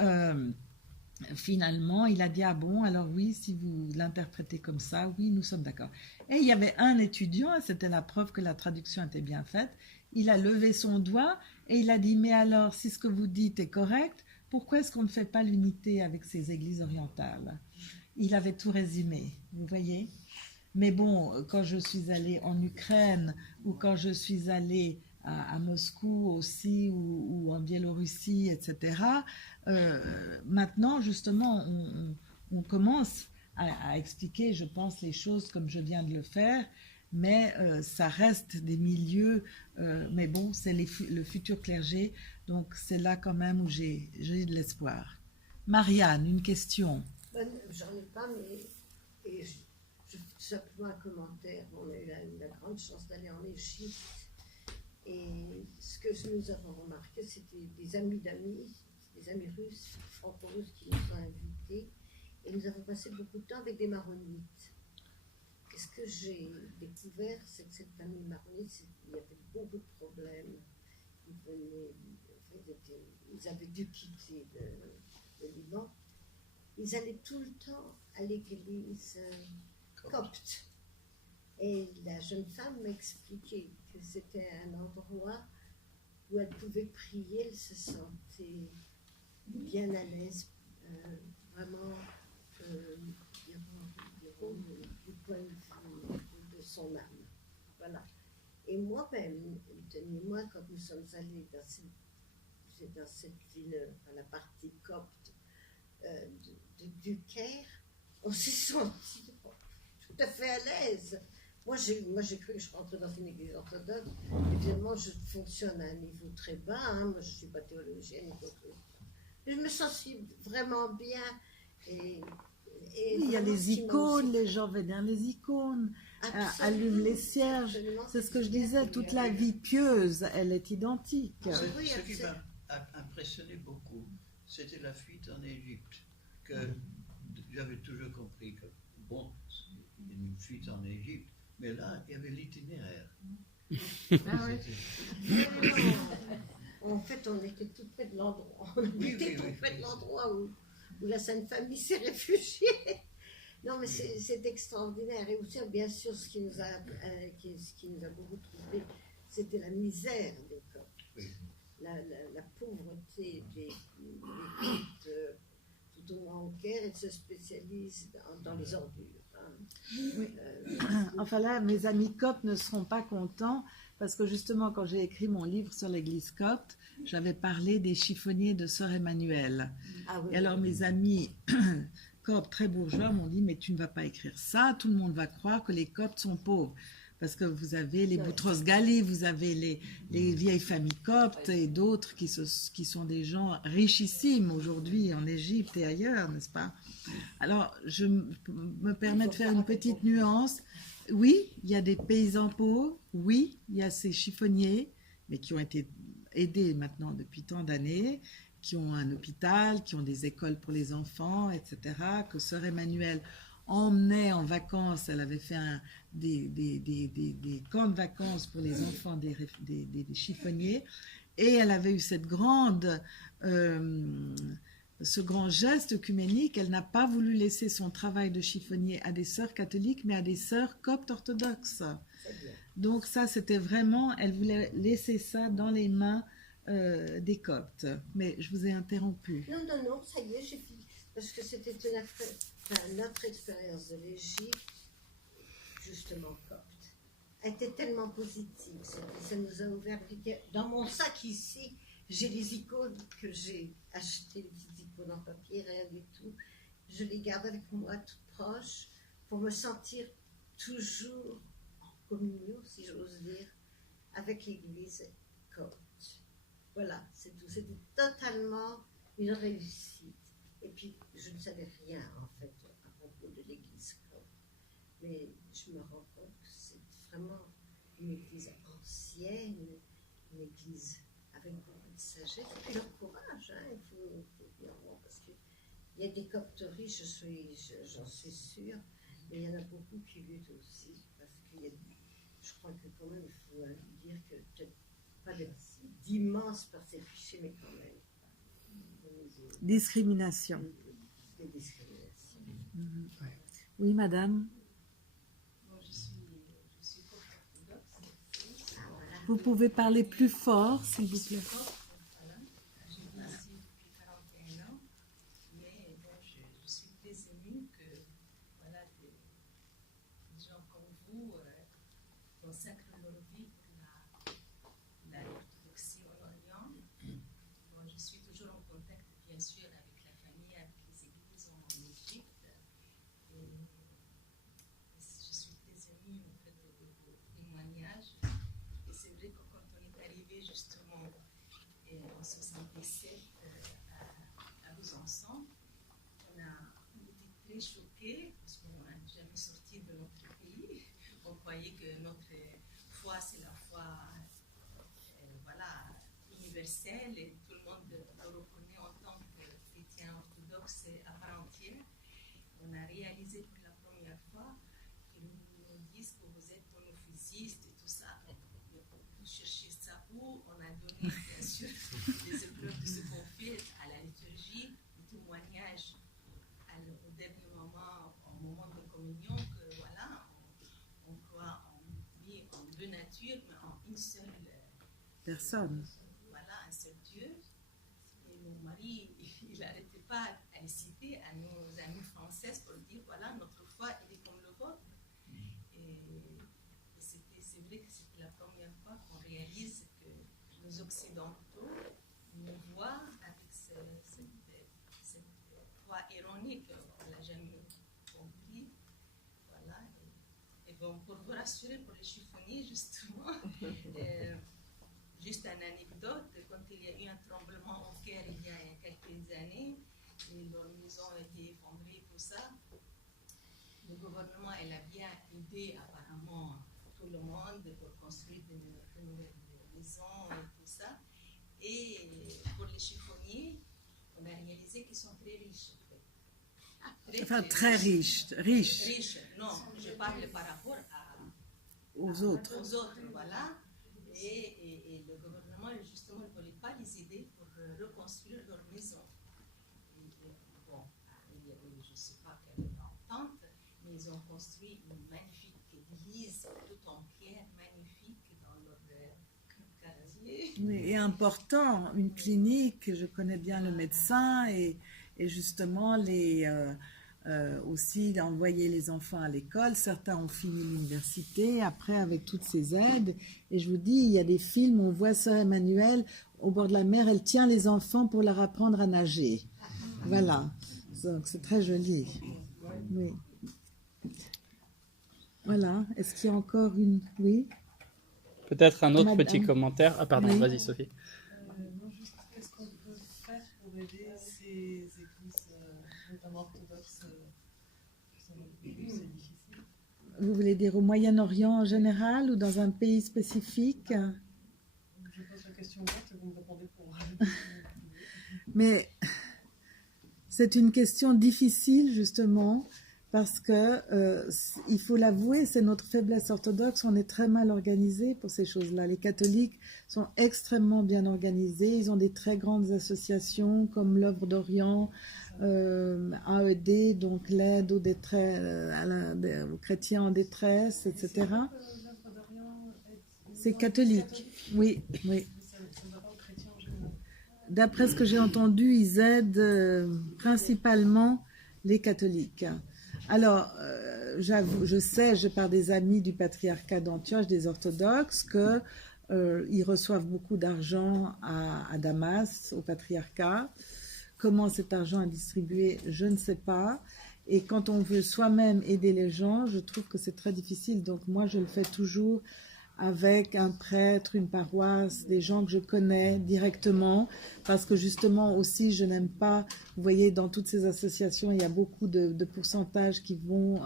finalement, il a dit, ah bon, alors oui, si vous l'interprétez comme ça, oui, nous sommes d'accord. Et il y avait un étudiant, et c'était la preuve que la traduction était bien faite, il a levé son doigt et il a dit, mais alors, si ce que vous dites est correct, pourquoi est-ce qu'on ne fait pas l'unité avec ces églises orientales? Il avait tout résumé, vous voyez. Mais bon, quand je suis allée en Ukraine ou quand je suis allée à Moscou aussi ou en Biélorussie, etc., maintenant, justement, on commence à expliquer, je pense, les choses comme je viens de le faire, mais ça reste des milieux, mais bon, c'est le futur clergé, donc c'est là quand même où j'ai de l'espoir. Marianne, une question. J'en ai pas, mais simplement un commentaire. On a eu la grande chance d'aller en Égypte. Et ce que nous avons remarqué, c'était des amis d'amis, des amis russes, franco-russes qui nous ont invités. Et nous avons passé beaucoup de temps avec des maronites. Qu'est-ce que j'ai découvert, c'est que cette famille maronite, il y avait beaucoup de problèmes. Ils avaient dû quitter le Liban. Ils allaient tout le temps à l'église copte. Et la jeune femme m'expliquait que c'était un endroit où elle pouvait prier, elle se sentait bien à l'aise, vraiment, du point de vue de son âme. Voilà. Et moi-même, tenez-moi, quand nous sommes allés dans cette ville, à la partie copte, du Caire, on s'est senti tout à fait à l'aise. Moi, j'ai cru que je rentrais dans une église orthodoxe. Évidemment, je fonctionne à un niveau très bas. Hein. Moi, je ne suis pas théologienne. Je me sens vraiment bien. Et oui, il y a les icônes, les gens vénèrent les icônes, allument les cierges. C'est ce que je disais, toute la vie pieuse, elle est identique. Ce qui m'a impressionné beaucoup, c'était la fuite en Égypte. Que j'avais toujours compris que, bon, il y a une fuite en Égypte, mais là, il y avait l'itinéraire. Ah oui. En fait, on était tout près de l'endroit. On était tout près de l'endroit où la Sainte Famille s'est réfugiée. Non, mais c'est extraordinaire. Et aussi, bien sûr, ce qui nous a beaucoup troublé, c'était la misère des Coptes. Oui. La pauvreté des Coptes. Tout au moins au Caire, ils se spécialisent dans les ordures. Oui. Enfin là, mes amis coptes ne seront pas contents parce que justement, quand j'ai écrit mon livre sur l'église copte, j'avais parlé des chiffonniers de Sœur Emmanuel. Ah, oui, et alors mes amis coptes très bourgeois m'ont dit, mais tu ne vas pas écrire ça, tout le monde va croire que les coptes sont pauvres. Parce que vous avez les Boutros Ghali, vous avez les vieilles familles coptes et d'autres qui sont des gens richissimes aujourd'hui en Égypte et ailleurs, n'est-ce pas? Alors, je me permets de faire une petite nuance. Oui, il y a des paysans pauvres, oui, il y a ces chiffonniers, mais qui ont été aidés maintenant depuis tant d'années, qui ont un hôpital, qui ont des écoles pour les enfants, etc., que Sœur Emmanuel emmenait en vacances, elle avait fait des camps de vacances pour les enfants des chiffonniers, et elle avait eu ce grand geste œcuménique. Elle n'a pas voulu laisser son travail de chiffonnier à des sœurs catholiques, mais à des sœurs coptes orthodoxes. Donc ça, c'était vraiment, elle voulait laisser ça dans les mains des coptes. Mais je vous ai interrompu. Non, ça y est, j'ai fini. Parce que c'était notre expérience de l'Égypte, justement copte, était tellement positive. Ça nous a ouvert. Dans mon sac ici, J'ai les icônes que j'ai achetées, les petites icônes en papier, rien du tout. Je les garde avec moi toutes proches pour me sentir toujours en communion, si j'ose dire, avec l'Église copte. Voilà, c'est tout. C'était totalement une réussite. Et puis, je ne savais rien, en fait, à propos de l'Église copte. Mais je me rends compte que c'est vraiment une Église ancienne, une Église avec beaucoup de sagesse. Et puis leur courage, hein, il faut dire, bon, parce qu'il y a des copteries, j'en suis sûre, mais il y en a beaucoup qui luttent aussi, parce qu'il y a, je crois que quand même, il faut dire que peut-être pas d'immenses persécutions, mais quand même. Discrimination. Des discriminations. Oui, madame. Je suis orthodoxe. Ah, voilà. Vous pouvez parler plus fort, s'il vous plaît. Voilà. Je vis ici depuis 41 ans, mais bon, je suis très émue que voilà, des gens comme vous consacrent leur vie pour l'orthodoxie en Orient. Bon, je suis toujours en contact, bien sûr, avec la famille, avec les églises en Égypte. Et je suis très émue en fait de vos témoignages. Et c'est vrai que quand on est arrivé justement en 77 à Besançon, on était très choqués parce qu'on n'a jamais sorti de notre pays. On croyait que notre foi, c'est la foi voilà, universelle et tout le monde le reconnaît en tant que chrétien orthodoxe à part entière. On a réalisé pour la première fois qu'ils nous disent que vous êtes monophysiste et tout ça. Vous cherchez ça où? On a donné bien sûr des épreuves de ce qu'on fait à la liturgie, des témoignages au dernier moment, au moment de communion, que voilà, on croit en vie, en deux natures, mais en une seule Personne. voilà, un seul Dieu. Et mon mari, il n'arrêtait pas à les citer à nos amies françaises pour dire voilà, notre foi, elle est comme le vôtre. Et c'est vrai que c'était la première fois qu'on réalise que nos Occidentaux nous voient avec cette foi ironique. On ne l'a jamais compris. Voilà. Et bon, pour vous rassurer, pour les chiffonniers, justement, juste une anecdote, quand il y a eu un tremblement au Caire il y a quelques années, et leur maison a été effondrée, tout ça, le gouvernement elle a bien aidé apparemment tout le monde pour construire de nouvelles maisons et tout ça. Et pour les chiffonniers, on a réalisé qu'ils sont très riches. En fait. Enfin, très riches. Riches, non, je parle par rapport Aux autres. Aux autres, voilà. Et le gouvernement, justement, ne voulait pas les aider pour reconstruire leur maison. Bon, je ne sais pas quelle entente, mais ils ont construit une magnifique église, tout en pierre, magnifique, dans leur quartier. Oui, et important, une clinique, je connais bien le médecin et justement aussi envoyer les enfants à l'école. Certains ont fini l'université après avec toutes ces aides. Et je vous dis, il y a des films où on voit Sœur Emmanuelle au bord de la mer, elle tient les enfants pour leur apprendre à nager. Voilà, donc c'est très joli. Oui. Voilà, est-ce qu'il y a encore une... Oui. Peut-être un autre Madame. petit commentaire. Ah pardon, Oui. vas-y Sophie. Non, juste qu'est-ce qu'on peut faire pour aider ces églises, notamment orthodoxes, qui sont c'est difficile. Vous voulez dire au Moyen-Orient en général ou dans un pays spécifique? Je pose la question ouverte et vous me répondez pour... Mais c'est une question difficile justement parce que, il faut l'avouer, c'est notre faiblesse orthodoxe, on est très mal organisé pour ces choses-là. Les catholiques sont extrêmement bien organisés, ils ont des très grandes associations comme l'Œuvre d'Orient, AED, donc l'aide aux, aux chrétiens en détresse, etc. C'est catholique, oui, oui. D'après ce que j'ai entendu, ils aident principalement les catholiques. Alors, je sais par des amis du patriarcat d'Antioche, des orthodoxes, que Ils reçoivent beaucoup d'argent à Damas, au patriarcat. Comment cet argent est distribué, je ne sais pas. Et quand on veut soi-même aider les gens, je trouve que c'est très difficile. Donc moi, je le fais toujours avec un prêtre, une paroisse, des gens que je connais directement, parce que justement aussi, je n'aime pas, vous voyez, dans toutes ces associations, il y a beaucoup de pourcentages qui vont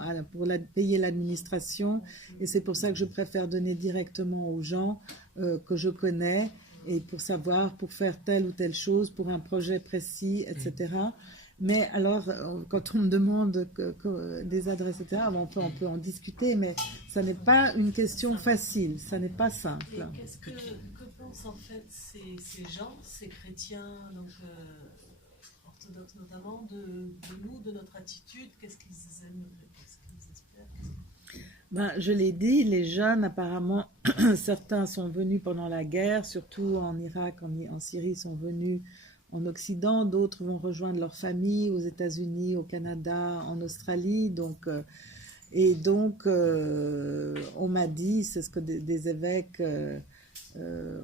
payer l'administration, et c'est pour ça que je préfère donner directement aux gens que je connais, et pour savoir, pour faire telle ou telle chose, pour un projet précis, etc. Mais alors, quand on me demande des adresses, etc., on peut en discuter, mais ça n'est pas une question facile, ça n'est pas simple. Et qu'est-ce que pensent en fait ces gens, ces chrétiens, donc, orthodoxes notamment, de nous, de notre attitude? Qu'est-ce qu'ils aimeraient, qu'est-ce qu'ils espèrent? Je l'ai dit, les jeunes, apparemment, certains sont venus pendant la guerre, surtout en Irak, en Syrie, sont venus en Occident, d'autres vont rejoindre leur famille aux États-Unis, au Canada, en Australie. Donc, on m'a dit, c'est ce que des évêques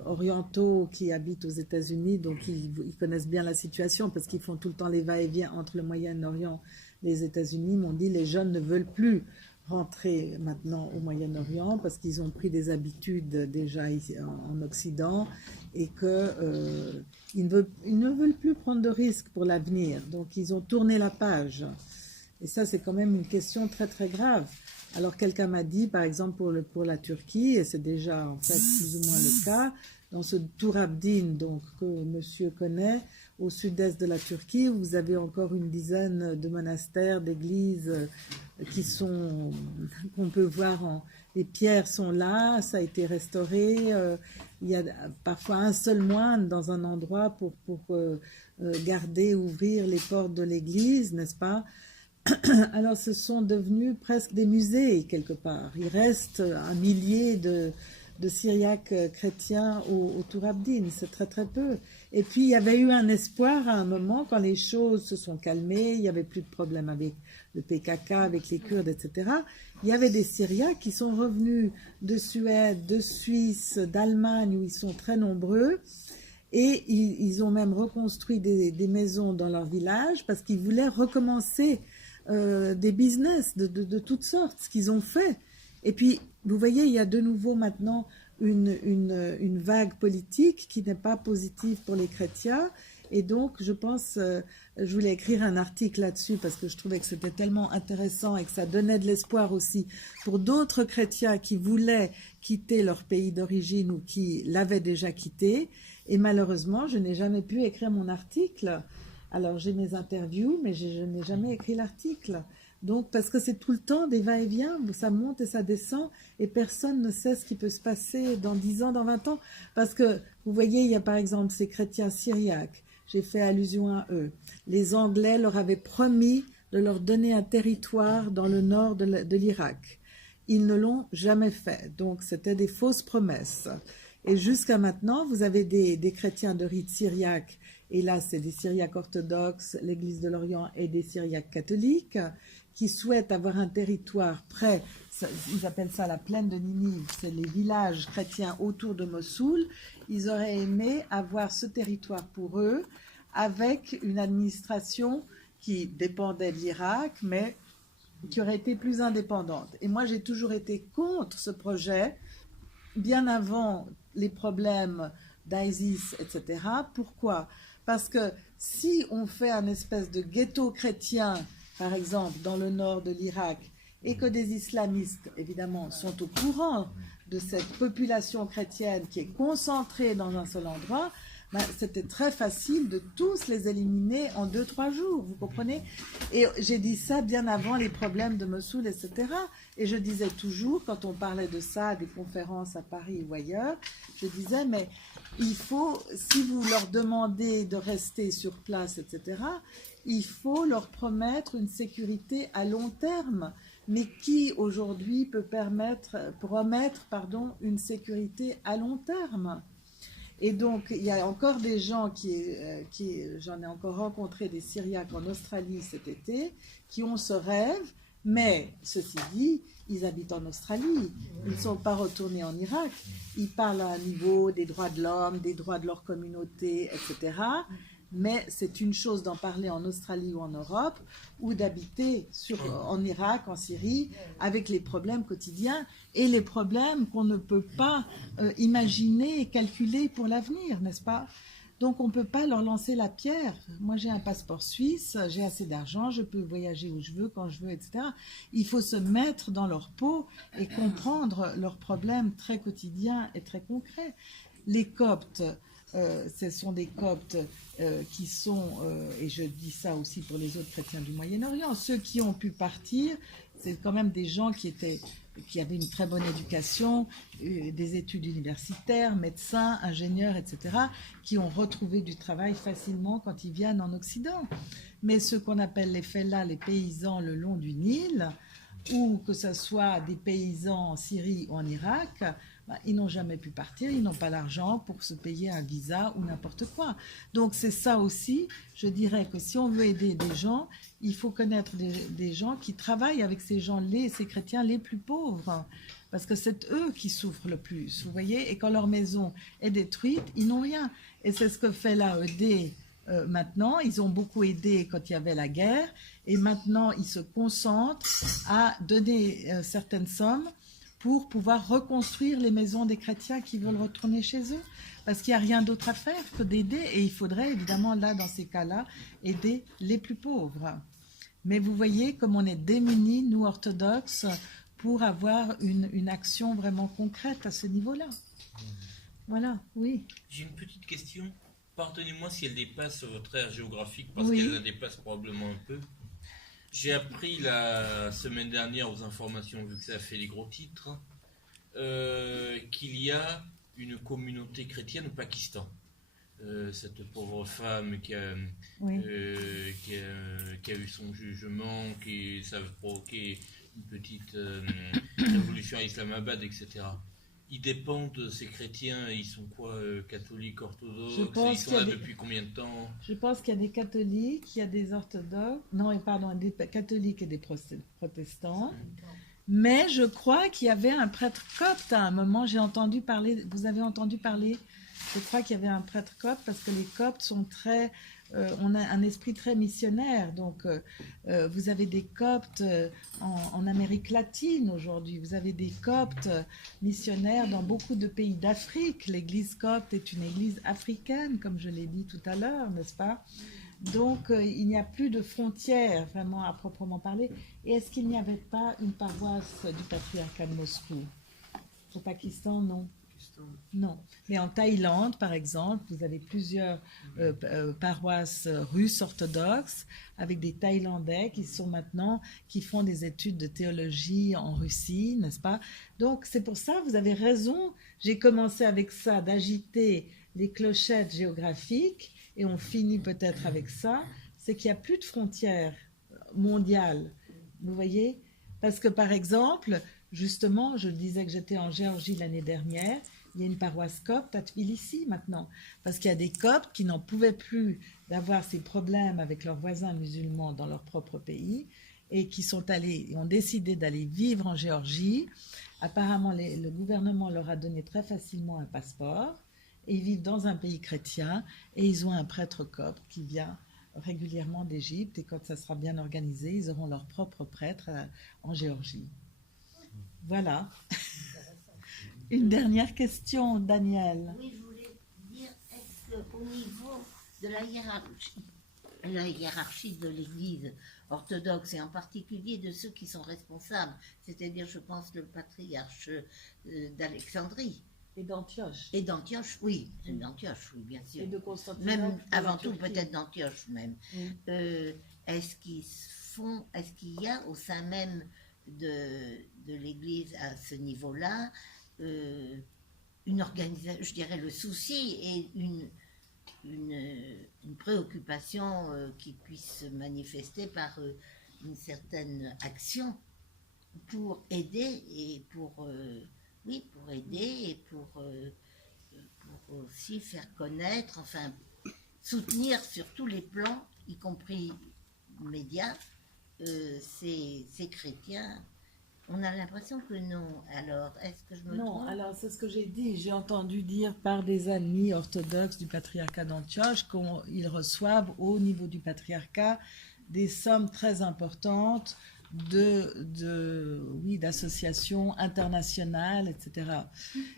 orientaux qui habitent aux États-Unis, donc ils connaissent bien la situation parce qu'ils font tout le temps les va-et-vient entre le Moyen-Orient et les États-Unis, m'ont dit les jeunes ne veulent plus rentrer maintenant au Moyen-Orient parce qu'ils ont pris des habitudes déjà ici, en Occident, et qu'ils ne veulent plus prendre de risques pour l'avenir. Donc ils ont tourné la page. Et ça, c'est quand même une question très très grave. Alors quelqu'un m'a dit, par exemple pour la Turquie, et c'est déjà en fait plus ou moins le cas, dans ce Turabdin, donc que monsieur connaît, au sud-est de la Turquie, vous avez encore une dizaine de monastères, d'églises qu'on peut voir, les pierres sont là, ça a été restauré, il y a parfois un seul moine dans un endroit pour garder, ouvrir les portes de l'église, n'est-ce pas? Alors ce sont devenus presque des musées quelque part. Il reste un millier de Syriaques chrétiens au Turabdin, c'est très très peu. Et puis il y avait eu un espoir à un moment quand les choses se sont calmées, il n'y avait plus de problème avec le PKK, avec les Kurdes, etc. Il y avait des Syriaques qui sont revenus de Suède, de Suisse, d'Allemagne, où ils sont très nombreux, et ils ont même reconstruit des maisons dans leur village parce qu'ils voulaient recommencer des business de toutes sortes, ce qu'ils ont fait. Et puis, vous voyez, il y a de nouveau maintenant une vague politique qui n'est pas positive pour les chrétiens. Et donc, je pense, je voulais écrire un article là-dessus parce que je trouvais que c'était tellement intéressant et que ça donnait de l'espoir aussi pour d'autres chrétiens qui voulaient quitter leur pays d'origine ou qui l'avaient déjà quitté. Et malheureusement, je n'ai jamais pu écrire mon article. Alors, j'ai mes interviews, mais je n'ai jamais écrit l'article. Donc, parce que c'est tout le temps des va-et-vient, ça monte et ça descend, et personne ne sait ce qui peut se passer dans 10 ans, dans 20 ans. Parce que, vous voyez, il y a par exemple ces chrétiens syriaques, j'ai fait allusion à eux. Les Anglais leur avaient promis de leur donner un territoire dans le nord de l'Irak. Ils ne l'ont jamais fait, donc c'était des fausses promesses. Et jusqu'à maintenant, vous avez des chrétiens de rite syriaque, et là c'est des Syriaques orthodoxes, l'Église de l'Orient, et des Syriaques catholiques, qui souhaitent avoir un territoire près, ils appellent ça la plaine de Ninive, c'est les villages chrétiens autour de Mossoul. Ils auraient aimé avoir ce territoire pour eux, avec une administration qui dépendait de l'Irak, mais qui aurait été plus indépendante. Et moi, j'ai toujours été contre ce projet, bien avant les problèmes d'ISIS, etc. Pourquoi? Parce que si on fait un espèce de ghetto chrétien, par exemple, dans le nord de l'Irak, et que des islamistes, évidemment, sont au courant de cette population chrétienne qui est concentrée dans un seul endroit, c'était très facile de tous les éliminer en 2-3 jours, vous comprenez? Et j'ai dit ça bien avant les problèmes de Mossoul, etc. Et je disais toujours, quand on parlait de ça, des conférences à Paris ou ailleurs, je disais, mais il faut, si vous leur demandez de rester sur place, etc., il faut leur promettre une sécurité à long terme. Mais qui aujourd'hui peut promettre une sécurité à long terme? Et donc, il y a encore des gens j'en ai encore rencontré des Syriaques en Australie cet été, qui ont ce rêve, Mais, ceci dit, ils habitent en Australie, ils ne sont pas retournés en Irak, ils parlent à un niveau des droits de l'homme, des droits de leur communauté, etc. Mais c'est une chose d'en parler en Australie ou en Europe, ou d'habiter en Irak, en Syrie, avec les problèmes quotidiens et les problèmes qu'on ne peut pas imaginer et calculer pour l'avenir, n'est-ce pas? Donc on ne peut pas leur lancer la pierre. Moi j'ai un passeport suisse, j'ai assez d'argent, je peux voyager où je veux, quand je veux, etc. Il faut se mettre dans leur peau et comprendre leurs problèmes très quotidiens et très concrets. Les Coptes, ce sont des Coptes qui sont, et je dis ça aussi pour les autres chrétiens du Moyen-Orient, ceux qui ont pu partir, c'est quand même des gens qui avaient une très bonne éducation, des études universitaires, médecins, ingénieurs, etc., qui ont retrouvé du travail facilement quand ils viennent en Occident. Mais ceux qu'on appelle les fellahs, les paysans le long du Nil, ou que ce soit des paysans en Syrie ou en Irak, ils n'ont jamais pu partir, ils n'ont pas l'argent pour se payer un visa ou n'importe quoi. Donc c'est ça aussi, je dirais que si on veut aider des gens, il faut connaître des gens qui travaillent avec ces chrétiens les plus pauvres, parce que c'est eux qui souffrent le plus, vous voyez, et quand leur maison est détruite, ils n'ont rien. Et c'est ce que fait l'AED maintenant. Ils ont beaucoup aidé quand il y avait la guerre, et maintenant ils se concentrent à donner certaines sommes pour pouvoir reconstruire les maisons des chrétiens qui veulent retourner chez eux. Parce qu'il n'y a rien d'autre à faire que d'aider. Et il faudrait évidemment, là, dans ces cas-là, aider les plus pauvres. Mais vous voyez comme on est démunis, nous, orthodoxes, pour avoir une action vraiment concrète à ce niveau-là. Voilà, oui. J'ai une petite question. Pardonnez-moi si elle dépasse votre aire géographique, parce Oui. qu'elle la dépasse probablement un peu. J'ai appris la semaine dernière aux informations, vu que ça a fait les gros titres, qu'il y a une communauté chrétienne au Pakistan. Cette pauvre femme qui a eu son jugement, ça a provoqué une petite révolution à Islamabad, etc. Ils dépendent, ces chrétiens, ils sont quoi, catholiques, orthodopses? Ils sont là depuis combien de temps? Je pense qu'il y a des catholiques, il y a des orthodoxes, des catholiques et des protestants. Mais je crois qu'il y avait un prêtre copte à un moment, j'ai entendu parler, vous avez entendu parler, je crois qu'il y avait un prêtre copte parce que les coptes sont très, on a un esprit très missionnaire. Donc vous avez des coptes en Amérique latine aujourd'hui, vous avez des coptes missionnaires dans beaucoup de pays d'Afrique. L'église copte est une église africaine, comme je l'ai dit tout à l'heure, n'est-ce pas? Donc il n'y a plus de frontières vraiment à proprement parler. Et est-ce qu'il n'y avait pas une paroisse du patriarcat de Moscou? Au Pakistan, non. Non, mais en Thaïlande, par exemple, vous avez plusieurs paroisses russes orthodoxes avec des Thaïlandais qui font des études de théologie en Russie, n'est-ce pas? Donc c'est pour ça, vous avez raison, j'ai commencé avec ça, d'agiter les clochettes géographiques, et on finit peut-être avec ça, c'est qu'il n'y a plus de frontières mondiales, vous voyez? Parce que par exemple, justement, je disais que j'étais en Géorgie l'année dernière, il y a une paroisse copte à Tbilissi maintenant, parce qu'il y a des coptes qui n'en pouvaient plus d'avoir ces problèmes avec leurs voisins musulmans dans leur propre pays, et qui ont décidé d'aller vivre en Géorgie. Apparemment, le gouvernement leur a donné très facilement un passeport, et ils vivent dans un pays chrétien, et ils ont un prêtre copte qui vient régulièrement d'Égypte, et quand ça sera bien organisé, ils auront leur propre prêtre en Géorgie. Voilà. Une dernière question, Daniel. Oui, je voulais dire, est-ce qu'au niveau de la hiérarchie de l'Église orthodoxe, et en particulier de ceux qui sont responsables, c'est-à-dire, je pense, le patriarche d'Alexandrie. Et d'Antioche. Et d'Antioche, oui. D'Antioche, oui, bien sûr. Et de Constantinople. Même avant tout, peut-être d'Antioche même. Oui. Est-ce qu'il y a au sein même de l'Église à ce niveau-là une organisation, je dirais le souci et une préoccupation qui puisse se manifester par une certaine action pour aider et pour aussi faire connaître, enfin soutenir sur tous les plans, y compris médias, ces chrétiens, on a l'impression que non. Alors, est-ce que je me Non, trompe? alors c'est ce que j'ai dit. J'ai entendu dire par des amis orthodoxes du patriarcat d'Antioche qu'ils reçoivent au niveau du patriarcat des sommes très importantes d'associations internationales, etc.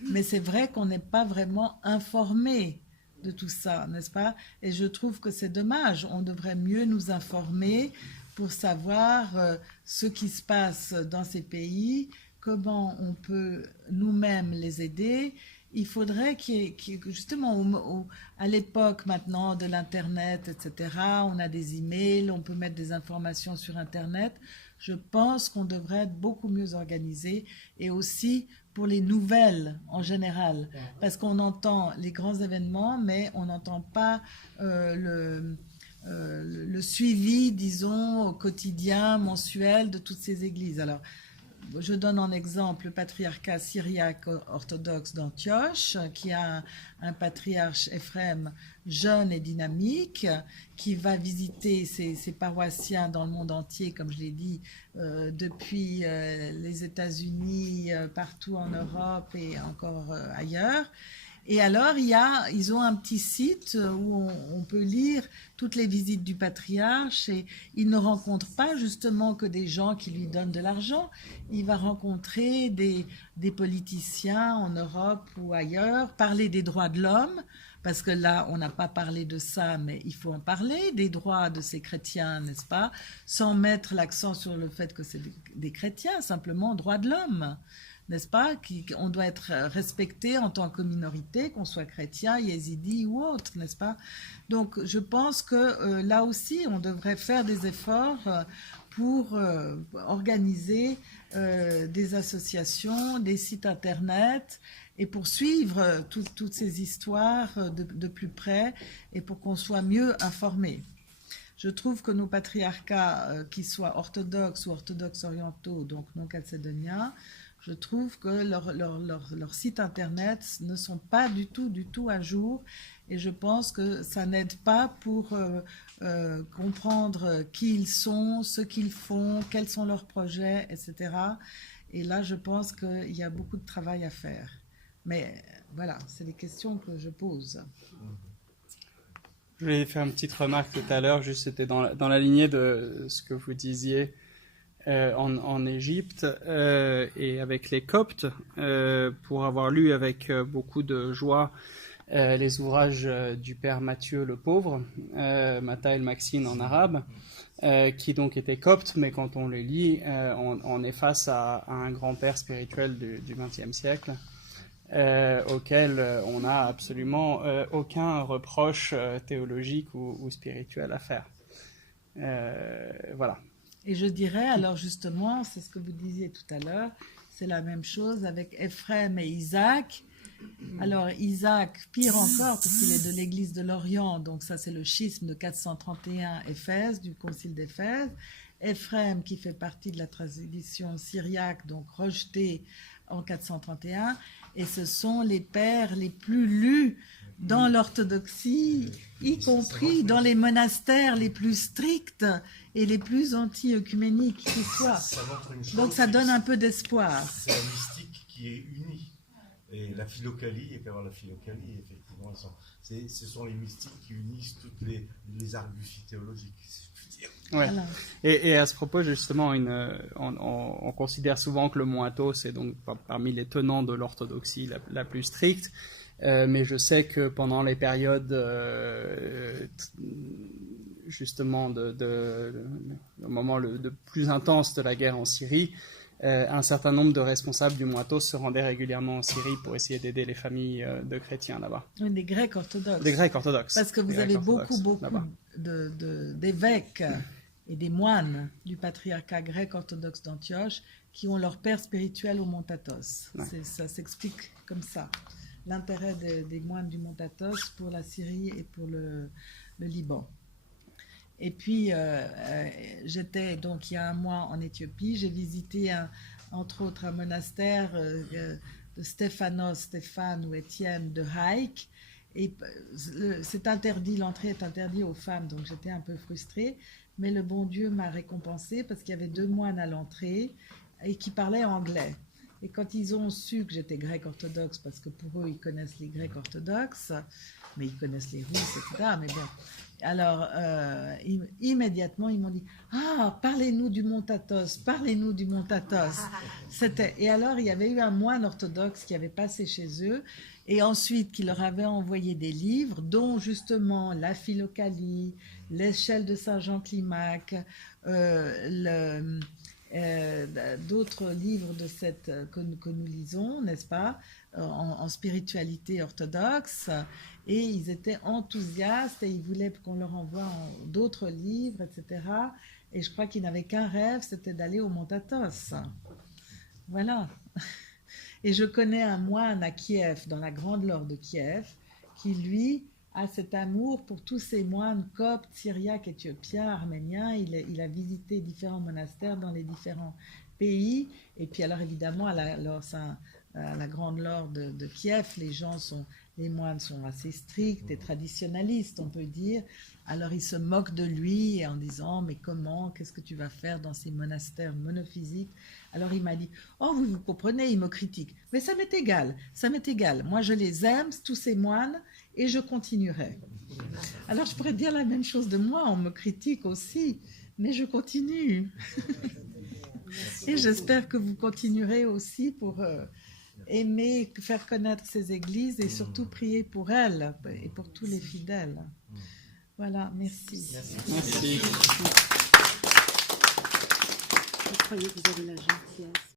Mais c'est vrai qu'on n'est pas vraiment informé de tout ça, n'est-ce pas? Et je trouve que c'est dommage. On devrait mieux nous informer pour savoir ce qui se passe dans ces pays, comment on peut nous-mêmes les aider. Il faudrait justement, à l'époque maintenant de l'Internet, etc., on a des emails, on peut mettre des informations sur Internet. Je pense qu'on devrait être beaucoup mieux organisé, et aussi pour les nouvelles en général, parce qu'on entend les grands événements, mais on n'entend pas le suivi, disons, au quotidien, mensuel de toutes ces églises. Alors, je donne en exemple le patriarcat syriaque orthodoxe d'Antioche, qui a un patriarche Ephrem jeune et dynamique, qui va visiter ses paroissiens dans le monde entier, comme je l'ai dit, depuis les États-Unis, partout en Europe et encore ailleurs. Et alors, ils ont un petit site où on peut lire toutes les visites du patriarche, et il ne rencontre pas justement que des gens qui lui donnent de l'argent. Il va rencontrer des politiciens en Europe ou ailleurs, parler des droits de l'homme, parce que là, on n'a pas parlé de ça, mais il faut en parler, des droits de ces chrétiens, n'est-ce pas? Sans mettre l'accent sur le fait que c'est des chrétiens, simplement droits de l'homme. N'est-ce pas? On doit être respecté en tant que minorité, qu'on soit chrétien, yézidi ou autre, n'est-ce pas? Donc, je pense que là aussi, on devrait faire des efforts pour organiser des associations, des sites internet, et pour suivre toutes ces histoires de plus près, et pour qu'on soit mieux informés. Je trouve que nos patriarcats, qu'ils soient orthodoxes ou orthodoxes orientaux, donc non calcédoniens, je trouve que leurs sites internet ne sont pas du tout à jour, et je pense que ça n'aide pas pour comprendre qui ils sont, ce qu'ils font, quels sont leurs projets, etc. Et là, je pense qu'il y a beaucoup de travail à faire. Mais voilà, c'est les questions que je pose. Je voulais faire une petite remarque tout à l'heure, juste c'était dans la lignée de ce que vous disiez en Égypte et avec les Coptes, pour avoir lu avec beaucoup de joie les ouvrages du père Matthieu le Pauvre, Mattha el Maxine en arabe, qui donc était copte, mais quand on les lit, on est face à un grand-père spirituel du XXe siècle, auquel on n'a absolument aucun reproche théologique ou spirituel à faire. Voilà. Et je dirais, alors justement, c'est ce que vous disiez tout à l'heure, c'est la même chose avec Ephrem et Isaac. Alors Isaac, pire encore, parce qu'il est de l'église de l'Orient, donc ça c'est le schisme de 431 Éphèse, du concile d'Éphèse. Ephrem, qui fait partie de la tradition syriaque, donc rejeté en 431, et ce sont les pères les plus lus dans l'orthodoxie, y compris dans les monastères les plus stricts et les plus anti-œcuméniques qui soient. Donc ça donne un peu d'espoir. C'est la mystique qui est unie. Et la philocalie, il y a qu'à avoir la philocalie, effectivement. Ce sont les mystiques qui unissent toutes les arguties théologiques, si je puis dire. Ouais. Et à ce propos, justement, on considère souvent que le mont Athos est donc parmi les tenants de l'orthodoxie la plus stricte. Mais je sais que pendant les périodes justement le moment le plus intense de la guerre en Syrie, un certain nombre de responsables du Mont Athos se rendaient régulièrement en Syrie pour essayer d'aider les familles de chrétiens là-bas. Oui, des Grecs orthodoxes. Des Grecs orthodoxes. Parce que vous avez beaucoup d'évêques et des moines du patriarcat grec orthodoxe d'Antioche qui ont leur père spirituel au Mont Athos. Ouais. Ça s'explique comme ça. L'intérêt des moines du Mont Athos pour la Syrie et pour le Liban. Et puis, j'étais donc il y a un mois en Éthiopie, j'ai visité entre autres un monastère de Stéphane ou Étienne de Haïk, et c'est interdit, l'entrée est interdite aux femmes, donc j'étais un peu frustrée, mais le bon Dieu m'a récompensé parce qu'il y avait 2 moines à l'entrée et qui parlaient anglais. Et quand ils ont su que j'étais grec orthodoxe, parce que pour eux, ils connaissent les grecs orthodoxes, mais ils connaissent les Russes, etc. Mais bon, alors, immédiatement, ils m'ont dit « Ah, parlez-nous du mont Athos, parlez-nous du mont Athos ». Et alors, il y avait eu un moine orthodoxe qui avait passé chez eux, et ensuite qui leur avait envoyé des livres, dont justement la Philokalie, l'échelle de Saint-Jean-Climac, d'autres livres de que nous lisons, n'est-ce pas, en spiritualité orthodoxe, et ils étaient enthousiastes et ils voulaient qu'on leur envoie d'autres livres, etc. Et je crois qu'ils n'avaient qu'un rêve, c'était d'aller au mont Athos. Voilà. Et je connais un moine à Kiev, dans la Grande Laure de Kiev, qui lui a cet amour pour tous ces moines coptes, syriaques, éthiopiens, arméniens. Il a visité différents monastères dans les différents pays. Et puis alors évidemment, à la Grande Laure de Kiev, les moines sont assez stricts et traditionnalistes, on peut dire. Alors ils se moquent de lui en disant « Mais comment, qu'est-ce que tu vas faire dans ces monastères monophysiques ?» Alors il m'a dit « Oh, vous comprenez, il me critique. Mais ça m'est égal, ça m'est égal. Moi je les aime, tous ces moines, et je continuerai. » Alors je pourrais dire la même chose de moi, on me critique aussi, mais je continue. Et j'espère que vous continuerez aussi pour aimer, faire connaître ces églises et surtout prier pour elles et pour tous les fidèles. Voilà, merci. Merci. Je croyais que vous avez la gentillesse.